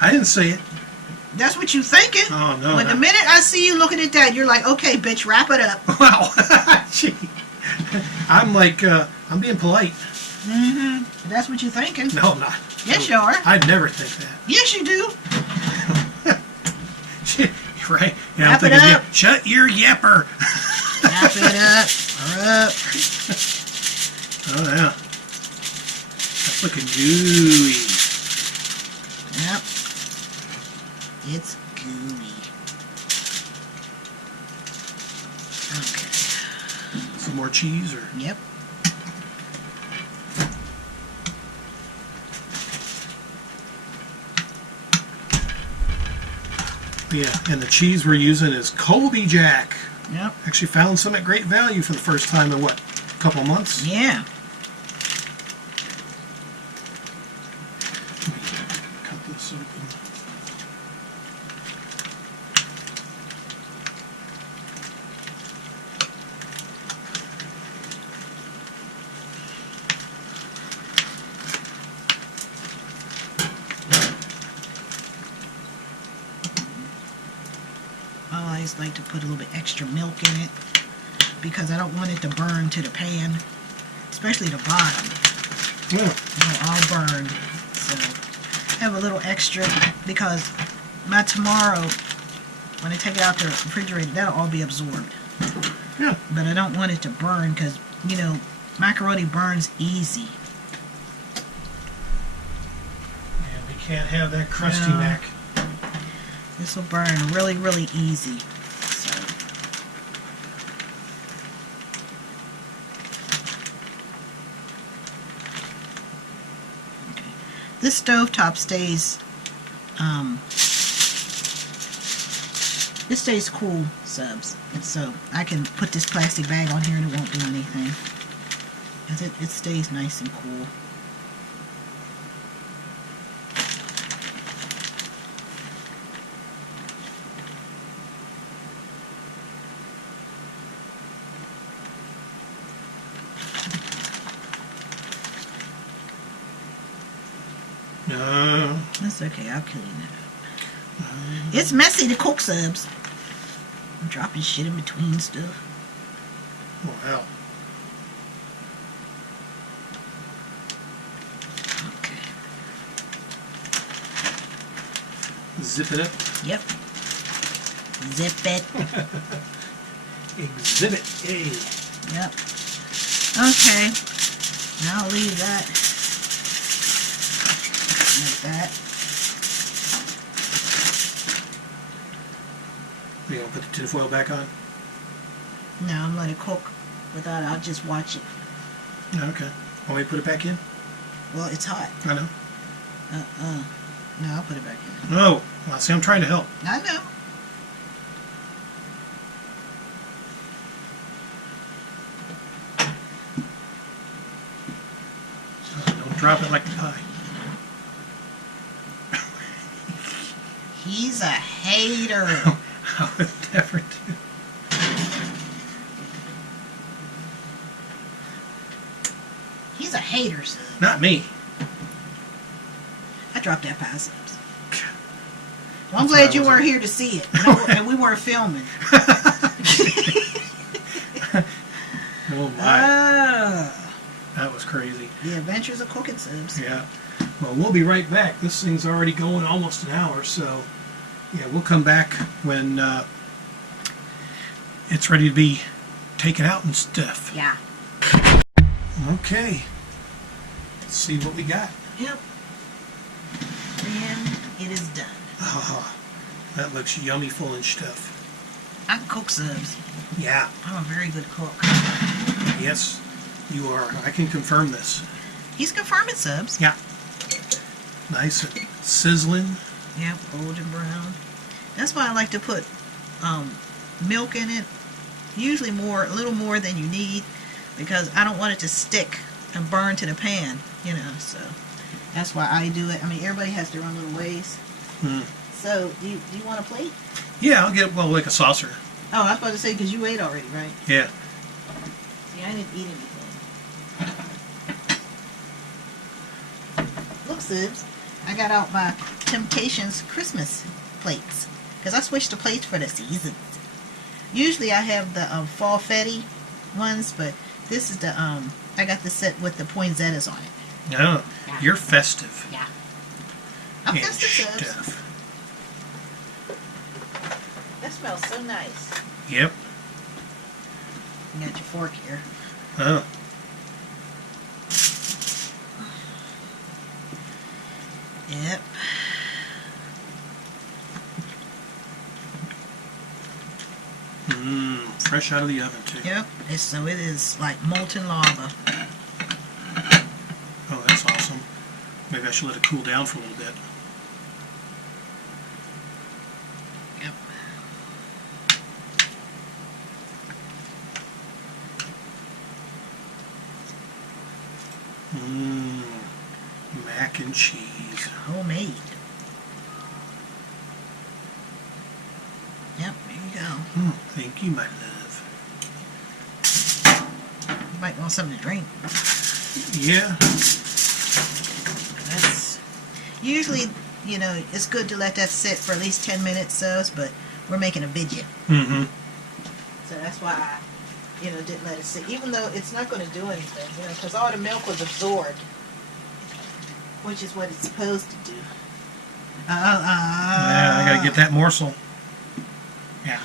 I didn't say it. That's what you thinking. Oh, no, When the no. minute I see you looking at that, you're like, okay, bitch, wrap it up. Wow. Gee. I'm like, I'm being polite. That's what you thinking. No, I'm not. Yes, you are. I'd never think that. Yes, you do. Right? Yeah, I'm Wrap it thinking, up. shut your yapper. Wrap it up. Up. Oh, yeah. That's looking gooey. Yep. It's gooey. Okay. Some more cheese or? Yep. Yeah, and the cheese we're using is Colby Jack. Yep. Actually found some at great value for the first time in what, a couple months? Yeah. Cut this open. I always like to put a little bit extra milk in it because I don't want it to burn to the pan, especially the bottom. Yeah. It'll all burn. So have a little extra because by tomorrow, when I take it out the refrigerator, that'll all be absorbed. Yeah. But I don't want it to burn because, you know, macaroni burns easy. And we can't have that crusty No. mac. This will burn really, really easy. So. Okay. This stovetop stays, it stays cool, subs. And so I can put this plastic bag on here and it won't do anything. 'Cause it stays nice and cool. No. That's okay, I'll clean it up. It's messy to cook, subs. I'm dropping shit in between stuff. Wow. Okay. Zip it up. Yep. Zip it. Exhibit A. Yep. Okay. Now I'll leave that like that. We gonna put the tinfoil back on? No, I'm gonna cook without it. I'll just watch it. No, okay. Want me to put it back in? Well, it's hot. I know. No, I'll put it back in. No. Well, see, I'm trying to help. I know. Don't drop it like the pie. He's a hater. I would never do. He's a hater, son. Not me. I dropped that pie subs. Well, That's I'm what glad I you was weren't on. here to see it. And we weren't filming. Oh my. Ah, That was crazy. the adventures of cooking subs. Yeah. Well, we'll be right back. This thing's already going almost an hour, so yeah, we'll come back when it's ready to be taken out and stuff. Yeah. Okay. Let's see what we got. Yep. And it is done. Ah, that looks yummy full and stuff. I can cook subs. Yeah. I'm a very good cook. Yes, you are. I can confirm this. He's confirming subs. Yeah. Nice and sizzling. Yep, golden brown. That's why I like to put milk in it. Usually a little more than you need, because I don't want it to stick and burn to the pan, you know, so that's why I do it. I mean, everybody has their own little ways. Mm. So, do you want a plate? Yeah, I'll get, well, like a saucer. Oh, I was about to say, because you ate already, right? Yeah. See, I didn't eat anything. Look, Sibs, I got out my Temptations Christmas plates. Because I switched to plates for the seasons. Usually I have the fall Fetty ones, but this is the, I got the set with the poinsettias on it. Oh, Yeah. you're festive. Yeah. I'm and festive, Subs. stuff. That smells so nice. Yep. You got your fork here. Oh. Yep. Fresh out of the oven too. Yep. So it is like molten lava. Oh, that's awesome. Maybe I should let it cool down for a little bit. Yep. Mac and cheese. Homemade. Yep, there you go. Thank you, my love. You might want something to drink. Yeah. That's usually, you know, it's good to let that sit for at least 10 minutes, Subs, but we're making a video. Mm-hmm. So that's why I, you know, didn't let it sit. Even though it's not going to do anything, you know, because all the milk was absorbed, which is what it's supposed to do. Yeah, I gotta get that morsel. Yeah.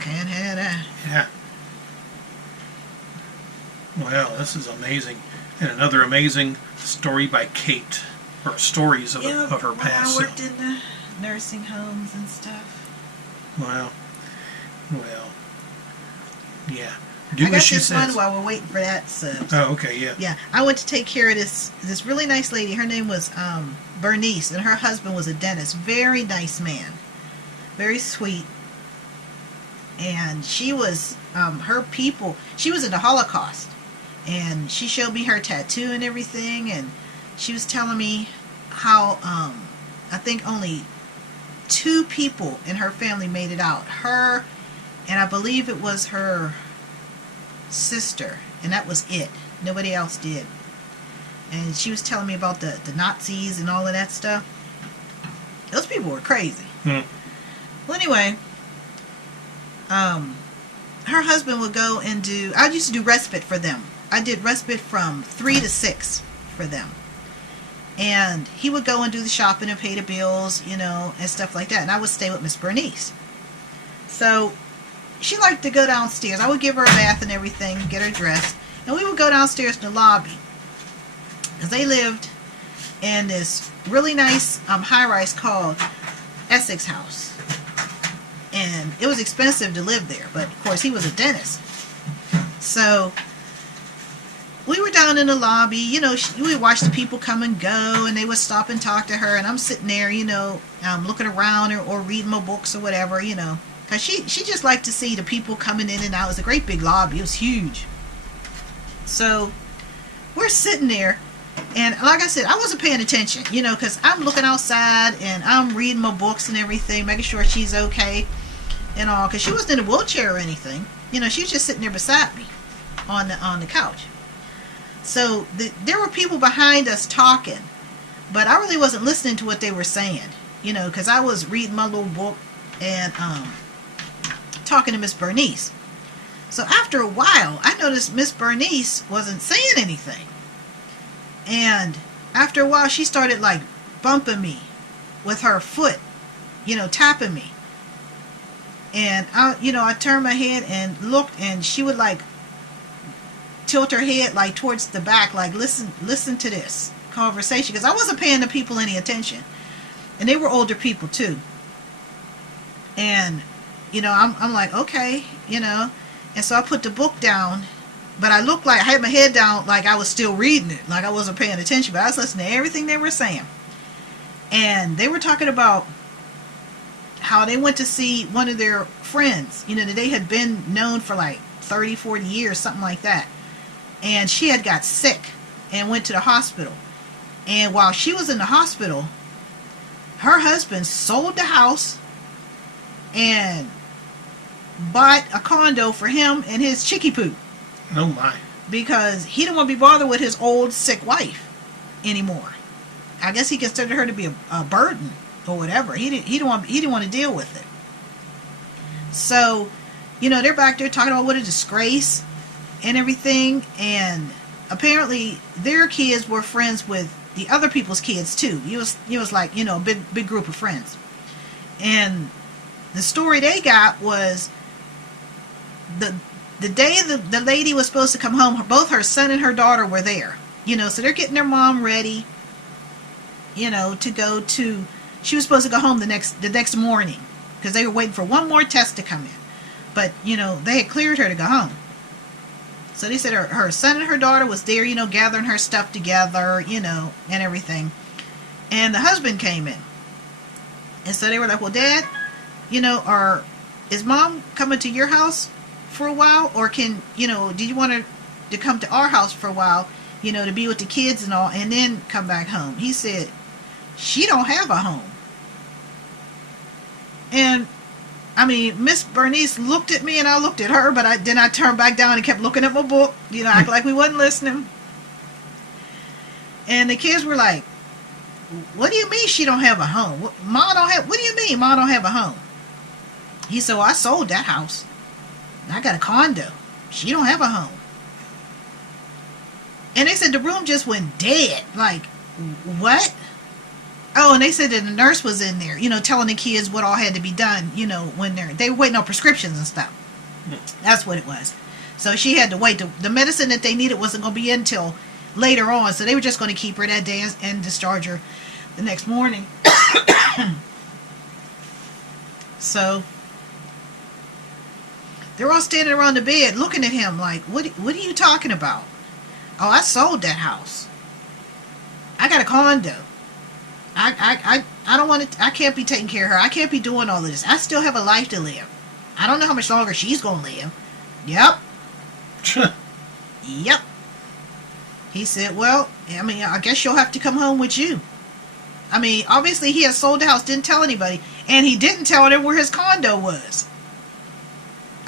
Can't have that. Yeah. Well, this is amazing. And another amazing story by Kate. Or stories of, of her when past. I worked in the nursing homes and stuff. Wow. Well. Yeah. Do I got as she this says. one while we're waiting for that, Subs. Oh, okay, yeah. Yeah, I went to take care of this really nice lady. Her name was Bernice, and her husband was a dentist. Very nice man, very sweet. And she was her people. She was in the Holocaust, and she showed me her tattoo and everything. And she was telling me how I think only 2 people in her family made it out. Her, and I believe it was her sister, and that was it. Nobody else did. And she was telling me about the Nazis and all of that stuff. Those people were crazy. Well, anyway, her husband would go and do, I used to do respite for them. I did respite from 3 to 6 for them. And he would go and do the shopping and pay the bills, you know, and stuff like that. And I would stay with Miss Bernice. So she liked to go downstairs. I would give her a bath and everything, get her dressed, and we would go downstairs to the lobby. Because they lived in this really nice high-rise called Essex House. And it was expensive to live there, but of course he was a dentist. So we were down in the lobby, you know, we would watch the people come and go, and they would stop and talk to her, and I'm sitting there, you know, looking around or reading my books or whatever, you know. Because she just liked to see the people coming in and out. It was a great big lobby. It was huge. So we're sitting there, and like I said, I wasn't paying attention, you know, because I'm looking outside, and I'm reading my books and everything, making sure she's okay and all, because she wasn't in a wheelchair or anything. You know, she was just sitting there beside me on the couch. So there were people behind us talking, but I really wasn't listening to what they were saying, you know, because I was reading my little book and talking to Miss Bernice. So after a while, I noticed Miss Bernice wasn't saying anything. And after a while, she started like bumping me with her foot, you know, tapping me. And I turned my head and looked, and she would like tilt her head like towards the back, like listen to this conversation, because I wasn't paying the people any attention, and they were older people too. And you know, I'm like, okay, you know, and so I put the book down, but I looked like I had my head down, like I was still reading it, like I wasn't paying attention, but I was listening to everything they were saying. And they were talking about how they went to see one of their friends, you know, that they had been known for like 30, 40 years, something like that. And she had got sick and went to the hospital. And while she was in the hospital, her husband sold the house and bought a condo for him and his chickie poo. Oh my. Because he didn't want to be bothered with his old sick wife anymore. I guess he considered her to be a burden or whatever. He didn't want to deal with it. So, they're back there talking about what a disgrace and everything, and apparently their kids were friends with the other people's kids too. It was like, a big group of friends. And the story they got was the day the lady was supposed to come home, both her son and her daughter were there. So they're getting their mom ready, to go to, she was supposed to go home the next morning because they were waiting for one more test to come in. But, they had cleared her to go home. So they said her son and her daughter was there, gathering her stuff together, and everything. And the husband came in. And so they were like, well, Dad, is Mom coming to your house for a while? Or do you want her to come to our house for a while, to be with the kids and all, and then come back home? He said, she don't have a home. And Miss Bernice looked at me and I looked at her, but then I turned back down and kept looking at my book, act like we wasn't listening. And the kids were like, what do you mean she don't have a home? What do you mean Ma don't have a home? He said, well, I sold that house. I got a condo. She don't have a home. And they said the room just went dead. Like, what? Oh, and they said that the nurse was in there, telling the kids what all had to be done, when they were waiting on prescriptions and stuff. That's what it was. So she had to wait. The medicine that they needed wasn't going to be in until later on, so they were just going to keep her that day and discharge her the next morning. So they're all standing around the bed looking at him like, what are you talking about? Oh, I sold that house. I got a condo. I don't want to, I can't be taking care of her. I can't be doing all of this. I still have a life to live. I don't know how much longer she's going to live. Yep. Yep. He said, well, I guess she'll have to come home with you. Obviously he had sold the house, didn't tell anybody, and he didn't tell them where his condo was.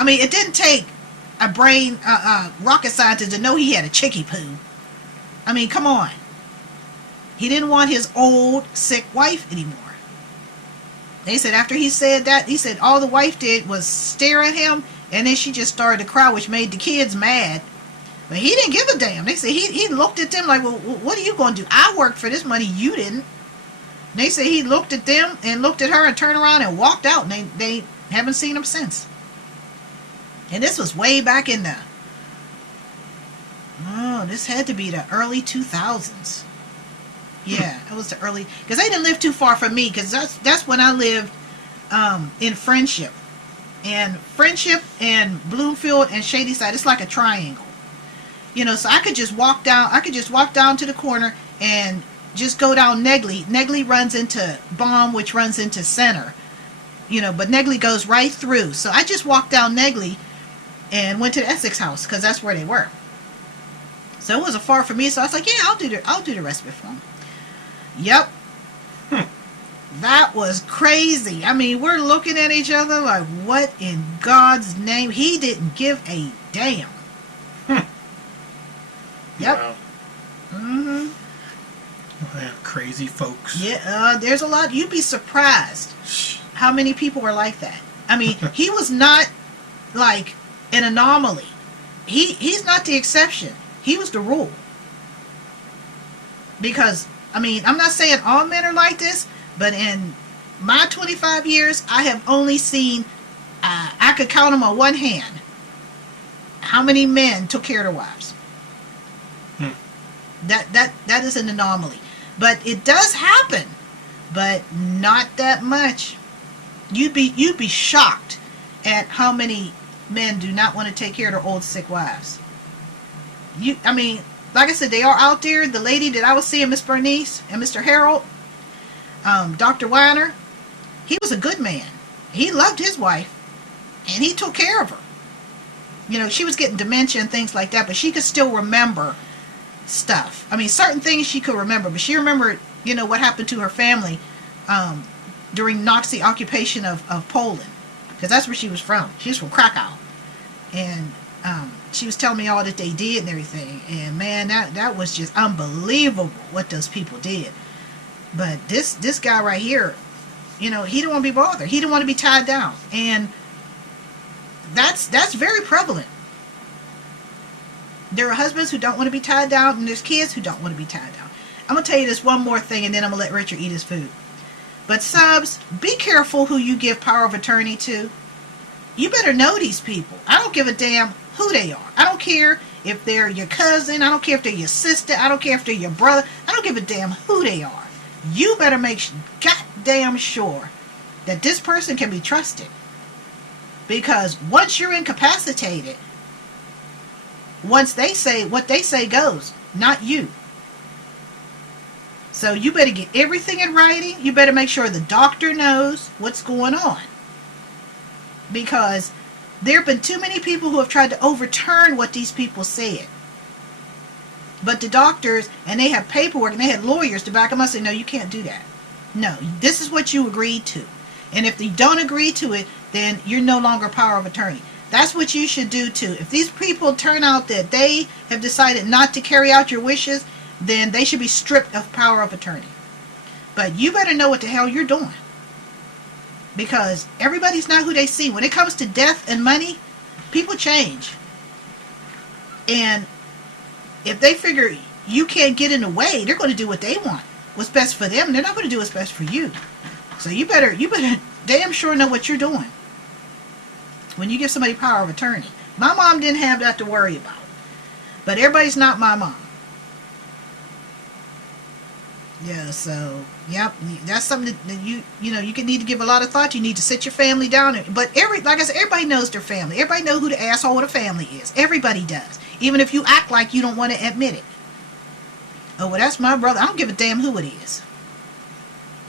It didn't take a brain, rocket scientist to know he had a chickie poo. Come on. He didn't want his old, sick wife anymore. They said after he said that, he said all the wife did was stare at him, and then she just started to cry, which made the kids mad. But he didn't give a damn. They said he looked at them like, well, what are you going to do? I worked for this money, you didn't. They said he looked at them and looked at her and turned around and walked out, and they haven't seen him since. And this was way back in this had to be the early 2000s. Yeah, it was the early, because they didn't live too far from me, because that's when I lived in Friendship. And Friendship and Bloomfield and Shadyside, it's like a triangle. So I could just walk down to the corner and just go down Negley. Negley runs into Baum, which runs into Center. But Negley goes right through. So I just walked down Negley and went to the Essex house, because that's where they were. So it wasn't far from me, so I was like, yeah, I'll do the respite for them. Yep. That was crazy. We're looking at each other like, what in God's name? He didn't give a damn. Yep. Wow. Mm-hmm. Oh, yeah, crazy folks. Yeah, there's a lot. You'd be surprised how many people are like that. He was not like an anomaly. He's not the exception. He was the rule. Because, I'm not saying all men are like this, but in my 25 years, I have only seen, I could count them on one hand, how many men took care of their wives. That is an anomaly. But it does happen, but not that much. You'd be shocked at how many men do not want to take care of their old sick wives. Like I said, they are out there. The lady that I was seeing, Miss Bernice and Mr. Harold, Dr. Weiner, he was a good man. He loved his wife, and he took care of her. She was getting dementia and things like that, but she could still remember stuff. Certain things she could remember, but she remembered, what happened to her family during Nazi occupation of Poland, because that's where she was from. She was from Krakow, and she was telling me all that they did and everything, and man, that was just unbelievable what those people did. But this guy right here, he didn't want to be bothered. He didn't want to be tied down, and that's very prevalent. There are husbands who don't want to be tied down, and there's kids who don't want to be tied down. I'm going to tell you this one more thing, and then I'm going to let Richard eat his food. But subs, be careful who you give power of attorney to. You better know these people. I don't give a damn who they are. I don't care if they're your cousin. I don't care if they're your sister. I don't care if they're your brother. I don't give a damn who they are. You better make goddamn sure that this person can be trusted. Because once you're incapacitated, once they say, what they say goes, not you. So you better get everything in writing. You better make sure the doctor knows what's going on. Because there have been too many people who have tried to overturn what these people said. But the doctors, and they have paperwork, and they had lawyers to back them up and say, no, you can't do that. No, this is what you agreed to. And if you don't agree to it, then you're no longer power of attorney. That's what you should do too. If these people turn out that they have decided not to carry out your wishes, then they should be stripped of power of attorney. But you better know what the hell you're doing. Because everybody's not who they see. When it comes to death and money, people change. And if they figure you can't get in the way, they're going to do what they want. What's best for them. They're not going to do what's best for you. So you better damn sure know what you're doing when you give somebody power of attorney. My mom didn't have that to worry about. But everybody's not my mom. Yeah, so, yep, that's something that you can need to give a lot of thought. You need to sit your family down. But like I said, everybody knows their family. Everybody knows who the asshole of the family is. Everybody does. Even if you act like you don't want to admit it. Oh, well, that's my brother. I don't give a damn who it is.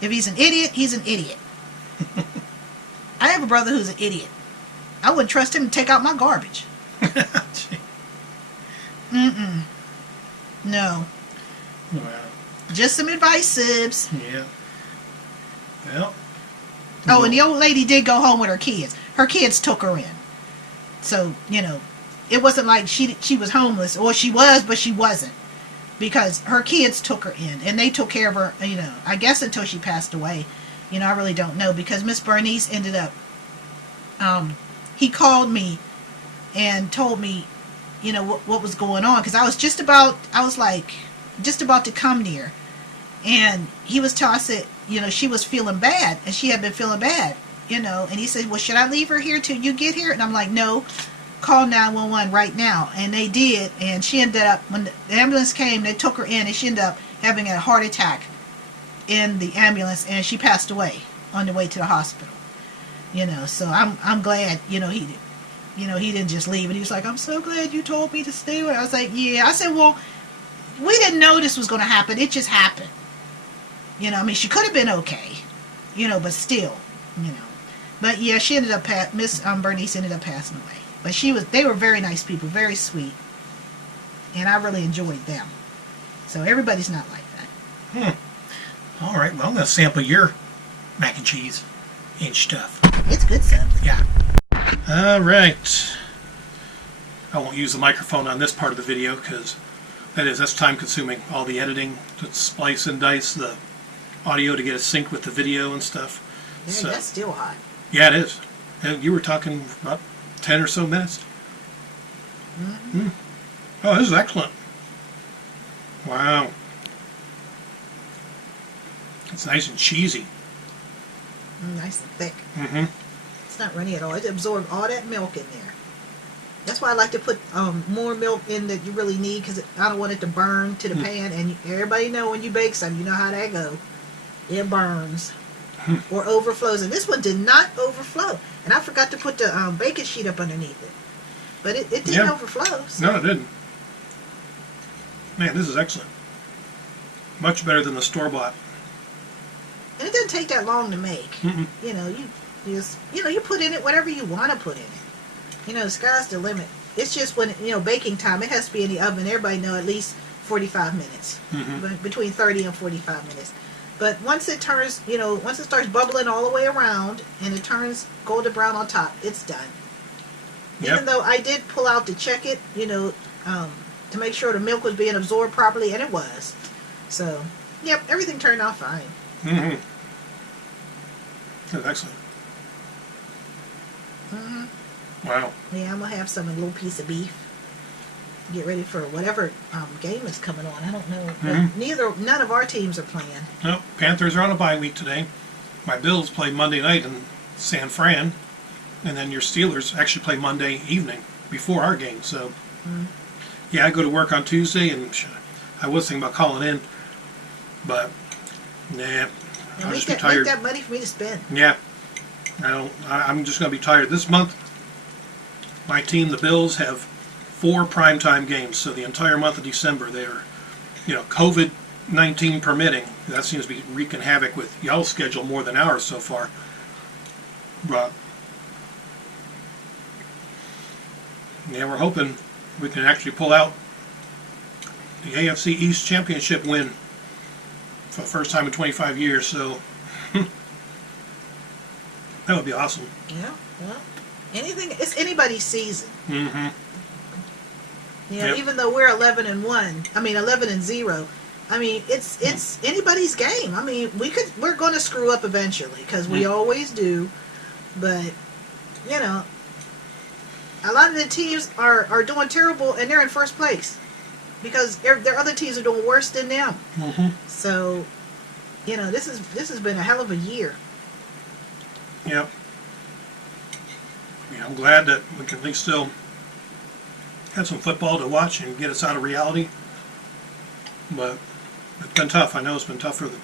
If he's an idiot, he's an idiot. I have a brother who's an idiot. I wouldn't trust him to take out my garbage. No. Wow. Just some advice, Sibs. Yeah. Well. Oh, and the old lady did go home with her kids. Her kids took her in. So, it wasn't like she was homeless. Or she was, but she wasn't. Because her kids took her in. And they took care of her, I guess until she passed away. I really don't know. Because Miss Bernice ended up, he called me and told me, what was going on. Because I was just about to come near. And he was telling, I said, she was feeling bad. And she had been feeling bad, And he said, well, should I leave her here till you get here? And I'm like, no, call 911 right now. And they did. And she ended up, when the ambulance came, they took her in. And she ended up having a heart attack in the ambulance. And she passed away on the way to the hospital. So I'm glad, he didn't just leave. And he was like, I'm so glad you told me to stay with her. I was like, yeah. I said, well, we didn't know this was going to happen. It just happened. She could have been okay, but still, But yeah, she ended up, Miss Bernice ended up passing away. But they were very nice people, very sweet. And I really enjoyed them. So everybody's not like that. All right, well, I'm going to sample your mac and cheese and stuff. It's good stuff. Yeah. All right. I won't use the microphone on this part of the video because that's time consuming. All the editing to splice and dice the audio to get it synced with the video and stuff. Man, So, that's still hot. yeah, it is. And you were talking about 10 or so minutes. Mm-hmm. Oh, this is excellent. Wow. It's nice and cheesy. Nice and thick. Mm-hmm. It's not runny at all. It absorbed all that milk in there. That's why I like to put more milk in that you really need because I don't want it to burn to the pan. And everybody know when you bake something, you know how that go. It burns or overflows. And this one did not overflow. And I forgot to put the baking sheet up underneath it. But it didn't overflow. So. No, it didn't. Man, this is excellent. Much better than the store-bought. And it doesn't take that long to make. Mm-mm. You just, you put in it whatever you want to put in it. The sky's the limit. It's just when, baking time, it has to be in the oven. Everybody know at least 45 minutes. Mm-hmm. Between 30 and 45 minutes. But once it turns, once it starts bubbling all the way around and it turns golden brown on top, it's done. Yep. Even though I did pull out to check it, to make sure the milk was being absorbed properly, and it was. So, Yep, everything turned out fine. Mm-hmm. That's excellent. Mm-hmm. Wow. Yeah, I'm gonna have some a little piece of beef. Get ready for whatever game is coming on. I don't know. Mhm. None of our teams are playing. No, Panthers are on a bye week today. My Bills play Monday night in San Fran, and then your Steelers actually play Monday evening before our game. So, yeah, I go to work on Tuesday, and I was thinking about calling in, but nah, And I'll make just be that tired. money for me to spend. Yeah, I'm just going to be tired. This month, my team, the Bills, have 4 primetime games. So the entire month of December, they're, COVID-19 permitting. That seems to be wreaking havoc with y'all's schedule more than ours so far. But yeah, we're hoping we can actually pull out the AFC East Championship win for the first time in 25 years. So that would be awesome. Yeah, well, it's anybody's season. Mm-hmm. Yep. Even though we're 11-0. I mean, it's anybody's game. I mean, we're going to screw up eventually because we always do. But a lot of the teams are doing terrible and they're in first place because their other teams are doing worse than them. Mm-hmm. So, this has been a hell of a year. Yep. Yeah, I'm glad that we can at least still have some football to watch and get us out of reality. But it's been tough. I know it's been tough for the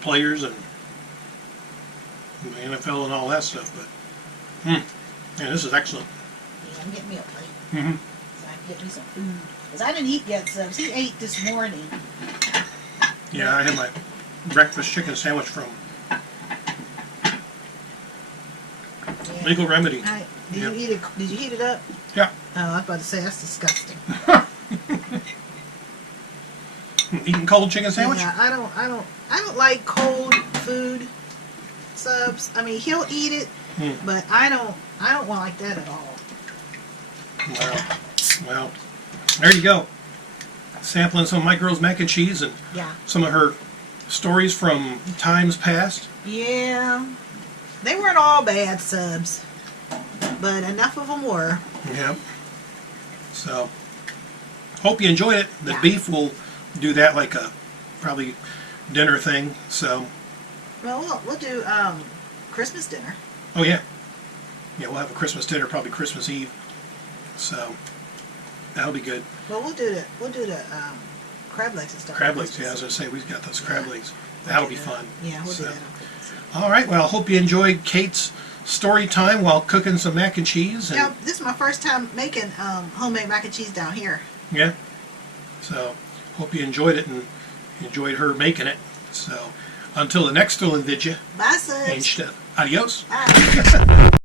players and the NFL and all that stuff. But yeah, this is excellent. Yeah, I'm getting me a plate Mm-hmm. so I can get me some food. Because I didn't eat yet, so he ate this morning. Yeah, I had my breakfast chicken sandwich from Yeah. Legal Remedy. Did Yep. you eat it? Did you heat it up? Yeah. Oh, I was about to say that's disgusting. Eating cold chicken sandwich? Yeah, I don't like cold food subs. I mean, he'll eat it, but I don't like that at all. Well, there you go. Sampling some of my girl's mac and cheese and Yeah. some of her stories from times past. Yeah. They weren't all bad subs, but enough of them were. Yep. So, hope you enjoyed it. The Yeah. beef will do that like a probably dinner thing. So, Well, we'll do Christmas dinner. oh yeah, we'll have a Christmas dinner, probably Christmas Eve. So, that'll be good. Well, we'll do the crab legs and stuff. Crab on legs, yeah, Christmas. as I say, we've got those crab legs. That'll be fun. Yeah, we'll do So, that on Christmas. all right, well, I hope you enjoyed Kate's story time while cooking some mac and cheese. And, Yeah, this is my first time making homemade mac and cheese down here. yeah. So, hope you enjoyed it and enjoyed her making it. So, until the next video, Bye, subs. adios. Bye.